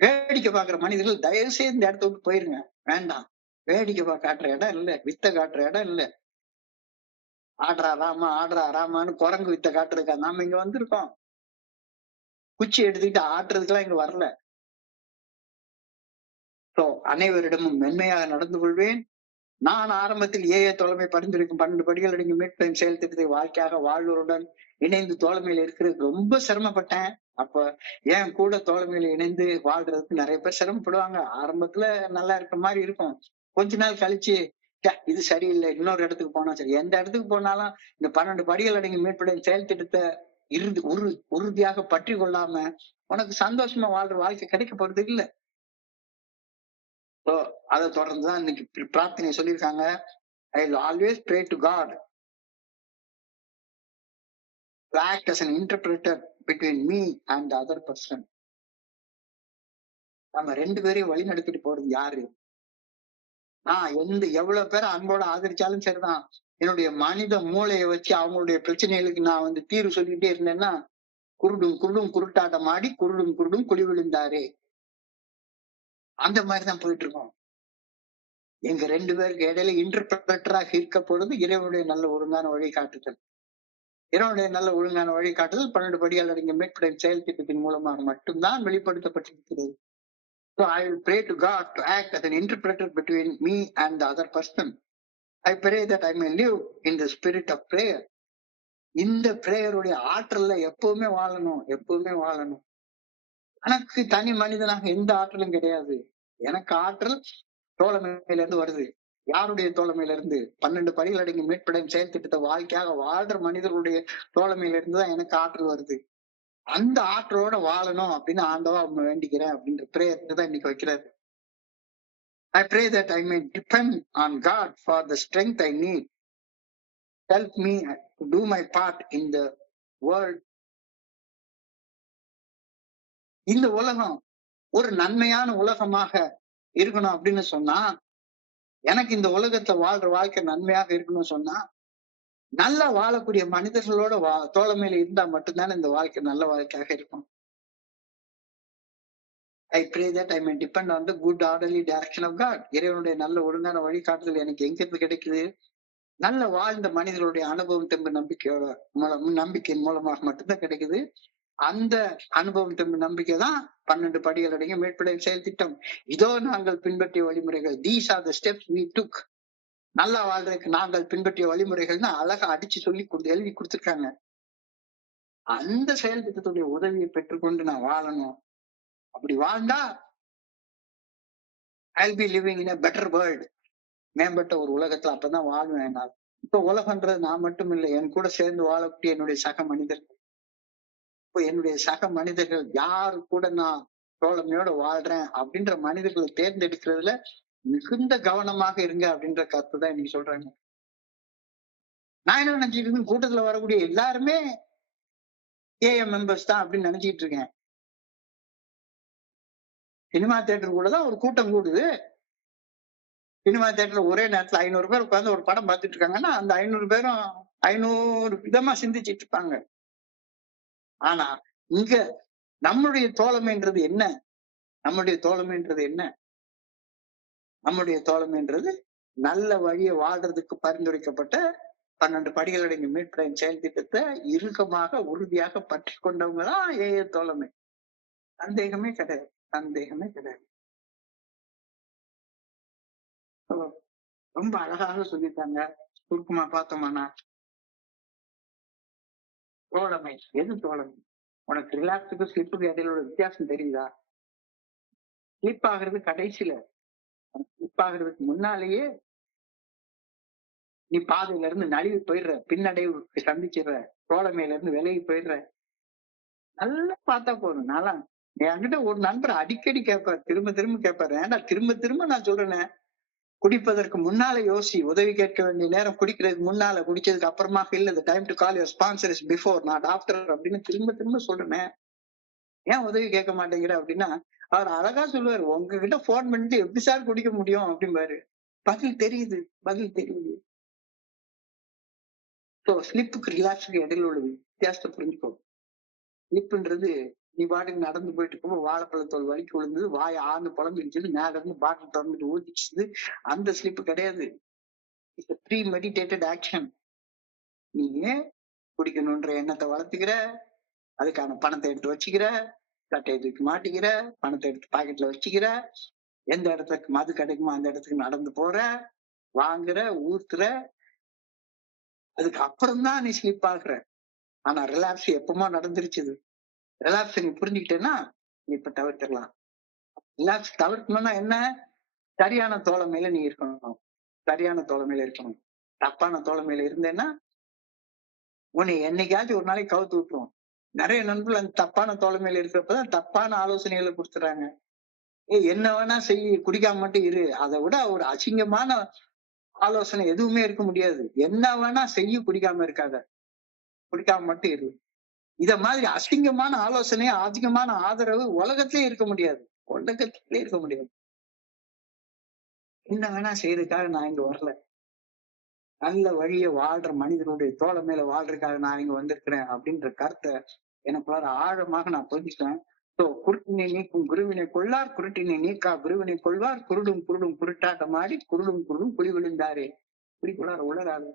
வேடிக்கை பார்க்கிற மனிதர்கள் தயவு செய்து இந்த இடத்த விட்டு போயிருங்க. வேண்டாம். வேடிக்கை காட்டுற இடம் இல்ல, வித்த காட்டுற இடம் இல்ல. ஆடுறா ராமான்னு குரங்கு வித்த காட்டுறதுக்கா நாம இங்க வந்திருக்கோம்? குச்சி எடுத்துக்கிட்டு ஆட்டுறதுக்கெல்லாம் இங்க வரல. சோ அனைவரிடமும் மென்மையாக நடந்து கொள்வேன். நான் ஆரம்பத்தில் ஏஏ தோழமை பரிந்துரைக்கும் 12 படிகள் அடங்கிய மீட்பின் செயல் திட்டத்தை வாழ்க்கையாக வாழ்வோருடன் இணைந்து தோழமையில இருக்கிறதுக்கு ரொம்ப சிரமப்பட்டேன். அப்ப என் கூட தோழமையில இணைந்து வாழ்றதுக்கு நிறைய பேர் சிரமப்படுவாங்க. ஆரம்பத்துல நல்லா இருக்கிற மாதிரி இருக்கும். கொஞ்ச நாள் கழிச்சு இது சரியில்லை, இன்னொரு இடத்துக்கு போனா சரி. எந்த இடத்துக்கு போனாலும் இந்த 12 படிகள் அடங்கிய மீட்பின் செயல் திட்டத்தை உறுதியாக பற்றி கொள்ளாம உனக்கு சந்தோஷமா வாழ்ற வாழ்க்கை கிடைக்க போறது இல்லை. So அதை தொடர்ந்துதான் இன்னைக்கு பிரார்த்தனை சொல்லியிருக்காங்க. I will always pray to God to act as an interpreter between me and the other person. நம்ம ரெண்டு பேரையும் வழி நடத்திட்டு போறது யாரு? நான் எவ்வளவு பேரை அன்போட ஆதரிச்சாலும் சரிதான், என்னுடைய மனித மூளையை வச்சு அவங்களுடைய பிரச்சனைகளுக்கு நான் வந்து தீர்வு சொல்லிட்டே இருந்தேன்னா குருடும் குருட்டாட்டம் ஆடி குருடும் குழி விழுந்தாரே, அந்த மாதிரிதான் போயிட்டு இருக்கோம். எங்க ரெண்டு பேருக்கு இடையில இன்டர்பிரட்டராக இருக்க பொழுது இறைவனுடைய நல்ல ஒழுங்கான வழிகாட்டுதல். இறைவனுடைய நல்ல ஒழுங்கான வழிகாட்டுதல் 12 படிகள் அடங்கிய மீட்புடைய செயல் திட்டத்தின் மூலமாக மட்டும்தான் வெளிப்படுத்தப்பட்டிருக்கிறது. So I will pray to God to act as an interpreter between me and the other person. I pray that I may live in the spirit of prayer. இந்த பிரேயருடைய ஆற்றல்ல எப்பவுமே வாழணும். எனக்கு தனி மனிதனாக எந்த ஆற்றலும் கிடையாது. எனக்கு ஆற்றல் தோழமையில இருந்து வருது. யாருடைய தோழமையில இருந்து? 12 படிகள் அடங்கி மீட்படையும் செயல் திட்டத்தை வாழ்க்கையாக வாழ்ற மனிதர்களுடைய தோழமையில இருந்துதான் எனக்கு ஆற்றல் வருது. அந்த ஆற்றலோட வாழணும் அப்படின்னு ஆண்டவா வேண்டிக்கிறேன் அப்படின்ற பிரேயர் தான் இன்னைக்கு வைக்கிறாரு. I pray that I may depend on God for the strength I need. Help me to do my part in the world. இந்த உலகம் ஒரு நன்மையான உலகமாக இருக்கணும் அப்படின்னு சொன்னா, எனக்கு இந்த உலகத்தை வாழ்ற வாழ்க்கை நன்மையாக இருக்கணும்னு சொன்னா, நல்லா வாழக்கூடிய மனிதர்களோட தோழமையில இருந்தா மட்டும்தானே இந்த வாழ்க்கை நல்ல வாழ்க்கையாக இருக்கும். I pray that I may depend on the good orderly direction of God. இறைவனுடைய நல்ல ஒழுங்கான வழிகாட்டுதல் எனக்கு எங்கிருந்து கிடைக்குது? நல்ல வாழ்ந்த மனிதர்களுடைய அனுபவம் தெம்பு நம்பிக்கையின் மூலமாக மட்டும்தான் கிடைக்குது. அந்த அனுபவம் தெம்பு நம்பிக்கை தான் 12 படிகள் அடங்கிய மீட்புடைய செயல் திட்டம். இதோ நாங்கள் பின்பற்றிய வழிமுறைகள். These are the steps we took. நல்லா வாழ்றதுக்கு நாங்கள் பின்பற்றிய வழிமுறைகள்னு அழகா அடிச்சு சொல்லி எழுதி கொடுத்துருக்காங்க. அந்த செயல் திட்டத்துடைய உதவியை பெற்றுக்கொண்டு நான் வாழணும். அப்படி வாழ்ந்தா I'll be living in a better world. மேம்பட்ட ஒரு உலகத்துல அப்பதான் வாழ்வேன். இப்ப உலகன்றது நான் மட்டும் இல்லை, என் கூட சேர்ந்து வாழக்கூடிய என்னுடைய சக மனிதர்கள். இப்போ என்னுடைய சக மனிதர்கள் யாரு கூட நான் தோழமையோட வாழ்றேன் அப்படின்ற மனிதர்களை தேர்ந்தெடுக்கிறதுல மிகுந்த கவனமாக இருங்க அப்படின்ற கருத்து தான் இன்னைக்கு சொல்றாங்க. நான் என்ன நினைச்சிட்டு இருக்கேன், கூட்டத்துல வரக்கூடிய எல்லாருமே ஏஎம் மெம்பர்ஸ் தான் அப்படின்னு நினைச்சிட்டு இருக்கேன். சினிமா தியேட்டர் கூட தான் ஒரு கூட்டம் கூடுது. சினிமா தியேட்டர்ல ஒரே நேரத்துல 500 பேர் உட்கார்ந்து ஒரு படம் பார்த்துட்டு இருக்காங்கன்னா அந்த 500 பேரும் 500 விதமா சிந்திச்சிட்டு இருப்பாங்க. ஆனா இங்க நம்முடைய தோழமைன்றது என்ன? நம்முடைய தோழமைன்றது என்ன? நம்முடைய தோழமைன்றது நல்ல வழியை வாழ்றதுக்கு பரிந்துரைக்கப்பட்ட 12 படிகள் அடங்கிய மீட்பின் செயல் திட்டத்தை இறுக்கமாக உறுதியாக பற்றி கொண்டவங்க தான் ஏஏ தோழமை. சந்தேகமே கிடையாது, சந்தேகமே கிடையாது. ரொம்ப அழகாக சொல்லிட்டாங்க. சுருக்கமா பார்த்தோம்னா, தோழமை எது தோழமை? உனக்கு ரிலாக்ஸுக்கு ஸ்லிப்புக்கு இடையில உள்ள வித்தியாசம் தெரியுதா? ஸ்லிப் ஆகுறது கடைசியில, ஸ்லிப் ஆகுறதுக்கு முன்னாலேயே நீ பாதையில இருந்து நழுவி போயிடுற, பின்னடைவு சந்திச்சிடுற, தோழமையில இருந்து விலகி போயிடுற. நல்லா பார்த்தா போதும். நான்லாம் என்கிட்ட ஒரு நண்பர் அடிக்கடி கேட்பார், திரும்ப திரும்ப கேட்பாரு. ஏன்டா திரும்ப திரும்ப நான் சொல்றேனே, குடிப்பதற்கு முன்னால யோசி, உதவி கேட்க வேண்டிய நேரம் குடிக்கிறதுக்கு முன்னால, குடிச்சதுக்கு அப்புறமா இல்ல, the time to call your sponsor is before not after அப்படின்னு திரும்ப திரும்ப சொல்றேனே. ஏன் உதவி கேட்க மாட்டேங்கிற அப்படின்னா, அவர் அழகா சொல்லுவாரு, உங்ககிட்ட போன் பண்ணிட்டு எப்படி சார் குடிக்க முடியும் அப்படிம்பாரு. பதில் தெரியுது, பதில் தெரியுது. ஸோ ஸ்லிப்புக்கு ரிலாக்ஸுக்கு இடையில உள்ள வித்தியாசத்தை புரிஞ்சுக்கோ. ஸ்லிப்புன்றது நீ பாட்டுக்கு நடந்து போயிட்டு இருக்கும்போது வாழைப்பழத்தோல் வலிக்கு விழுந்தது, வாய் ஆண்டு புலம்பிடுச்சது, மேல இருந்து பாட்டில் திறந்துட்டு ஊத்திச்சுது, அந்த ஸ்லிப்பு கிடையாது. It's premeditated action. நீ ஏன் குடிக்கணும்ன்ற எண்ணத்தை வளர்த்துக்கிற, அதுக்கான பணத்தை எடுத்து வச்சுக்கிற, சட்டையை தூக்கி மாட்டிக்கிற, பணத்தை எடுத்து பாக்கெட்ல வச்சுக்கிற, எந்த இடத்துக்கு மது கிடைக்குமோ அந்த இடத்துக்கு நடந்து போற, வாங்குற, ஊத்துற, அதுக்கு அப்புறம் தான் நீ ஸ்லிப் ஆகுற. ஆனா ரிலாக்ஸ் எப்பவுமா நடந்துருச்சுது. ரிலாக்ஸ் நீ புரிஞ்சுக்கிட்டேன்னா நீ இப்ப தவிர்த்துடலாம். ரிலாக்ஸ் தவிர்க்கணும்னா என்ன? சரியான தோழமையில நீ இருக்கணும், சரியான தோழமையில இருக்கணும். தப்பான தோழமையில இருந்தேன்னா உன்னை என்னைக்காச்சும் ஒரு நாளைக்கு கவுத்து விட்டுரும். நிறைய நண்பர்கள் அந்த தப்பான தோழமையில இருக்கிறப்பதான் தப்பான ஆலோசனைகளை கொடுத்துறாங்க. என்ன வேணா செய், குடிக்காம மட்டும் இரு. அதை விட ஒரு அசிங்கமான ஆலோசனை எதுவுமே இருக்க முடியாது. என்ன வேணா செய்ய, குடிக்காம இருக்காத, குடிக்காம மட்டும் இரு. இத மாதிரி அசிங்கமான ஆலோசனை, அதிகமான ஆதரவு உலகத்திலே இருக்க முடியாது, உலகத்திலே இருக்க முடியாது. என்ன வேணா செய்யறதுக்காக நான் இங்க வரல. நல்ல வழியை வாழ்ற மனிதனுடைய தோழமையில வாழ்றதுக்காக நான் இங்க வந்திருக்கிறேன் அப்படின்ற கருத்தை எனக்குள்ளார ஆழமாக நான் புரிஞ்சுட்டேன். சோ குருட்டினை நீக்கும் குருவினை கொள்ளார், குருட்டினை நீக்கா குருவினை கொள்வார், குருடும் குருடும் குருட்டாட்டம் ஆடி குருடும் குருடும் குழி விழுந்தாரே. இப்படிக்குள்ளார உலராது.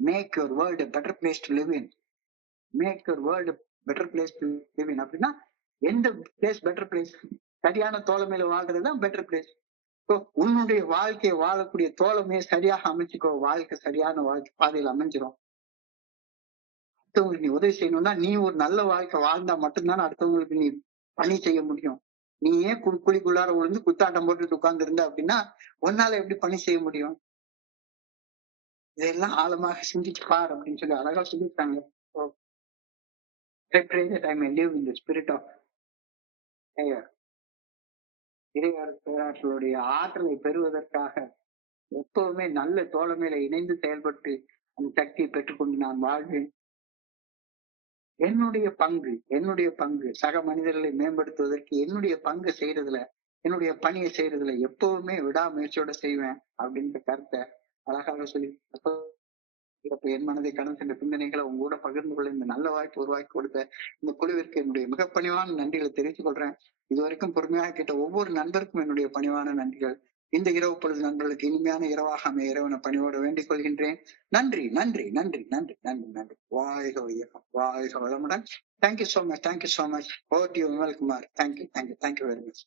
Make your world better place to live in. Make your world better place to live in அப்படின்னா எந்த பிளேஸ் பெட்டர் பிளேஸ்? சரியான தோழமையில வாழ்றதுதான் பெட்டர் பிளேஸ். உன்னுடைய வாழ்க்கையை வாழக்கூடிய தோழமையை சரியாக அமைச்சுக்கோ, வாழ்க்கை சரியான வாழ்க்கை பாதையில் அமைஞ்சிரும். அடுத்தவங்களுக்கு நீ உதவி செய்யணும்னா நீ ஒரு நல்ல வாழ்க்கை வாழ்ந்தா மட்டும்தான் அடுத்தவங்களுக்கு நீ பணி செய்ய முடியும். நீ ஏன் குழிக்குள்ளார விழுந்து குத்தாட்டம் போட்டுட்டு உட்கார்ந்து இருந்த அப்படின்னா உன்னால எப்படி பணி செய்ய முடியும்? இதெல்லாம் ஆழமாக சிந்திச்சு பார் அப்படின்னு சொல்லி அழகா சொல்லியிருக்காங்க. இறைவர்களுடைய ஆற்றலை பெறுவதற்காக எப்பவுமே நல்ல தோழமையில இணைந்து செயல்பட்டு அந்த சக்தியை பெற்றுக்கொண்டு நான் வாழ்வேன். என்னுடைய பங்கு சக மனிதர்களை மேம்படுத்துவதற்கு என்னுடைய பங்கு செய்யறதுல, என்னுடைய பணியை செய்யறதுல எப்பவுமே விடாமுயற்சியோட செய்வேன் அப்படின்ற கருத்தை அழகாக சொல்லி என் மனதை கடந்து சென்ற சிந்தனைகளை உங்க கூட பகிர்ந்து கொள்ள இந்த நல்ல வாய்ப்பு உருவாக்கி கொடுத்த இந்த குழுவிற்கு என்னுடைய மிக பணிவான நன்றிகளை தெரிவித்துக் கொள்றேன். இதுவரைக்கும் பொறுமையாக கேட்ட ஒவ்வொரு நண்பருக்கும் என்னுடைய பணிவான நன்றிகள். இந்த இரவு பொழுது நண்பர்களுக்கு இனிமையான இரவாக அமைய இறைவனை பணிவோடு வேண்டிக் கொள்கின்றேன். நன்றி நன்றி நன்றி நன்றி நன்றி நன்றி. வாழ்க வையகம், வாழ்க வளமுடன். Thank you so much, thank you so much. O T Vimalkumar. Thank you very much.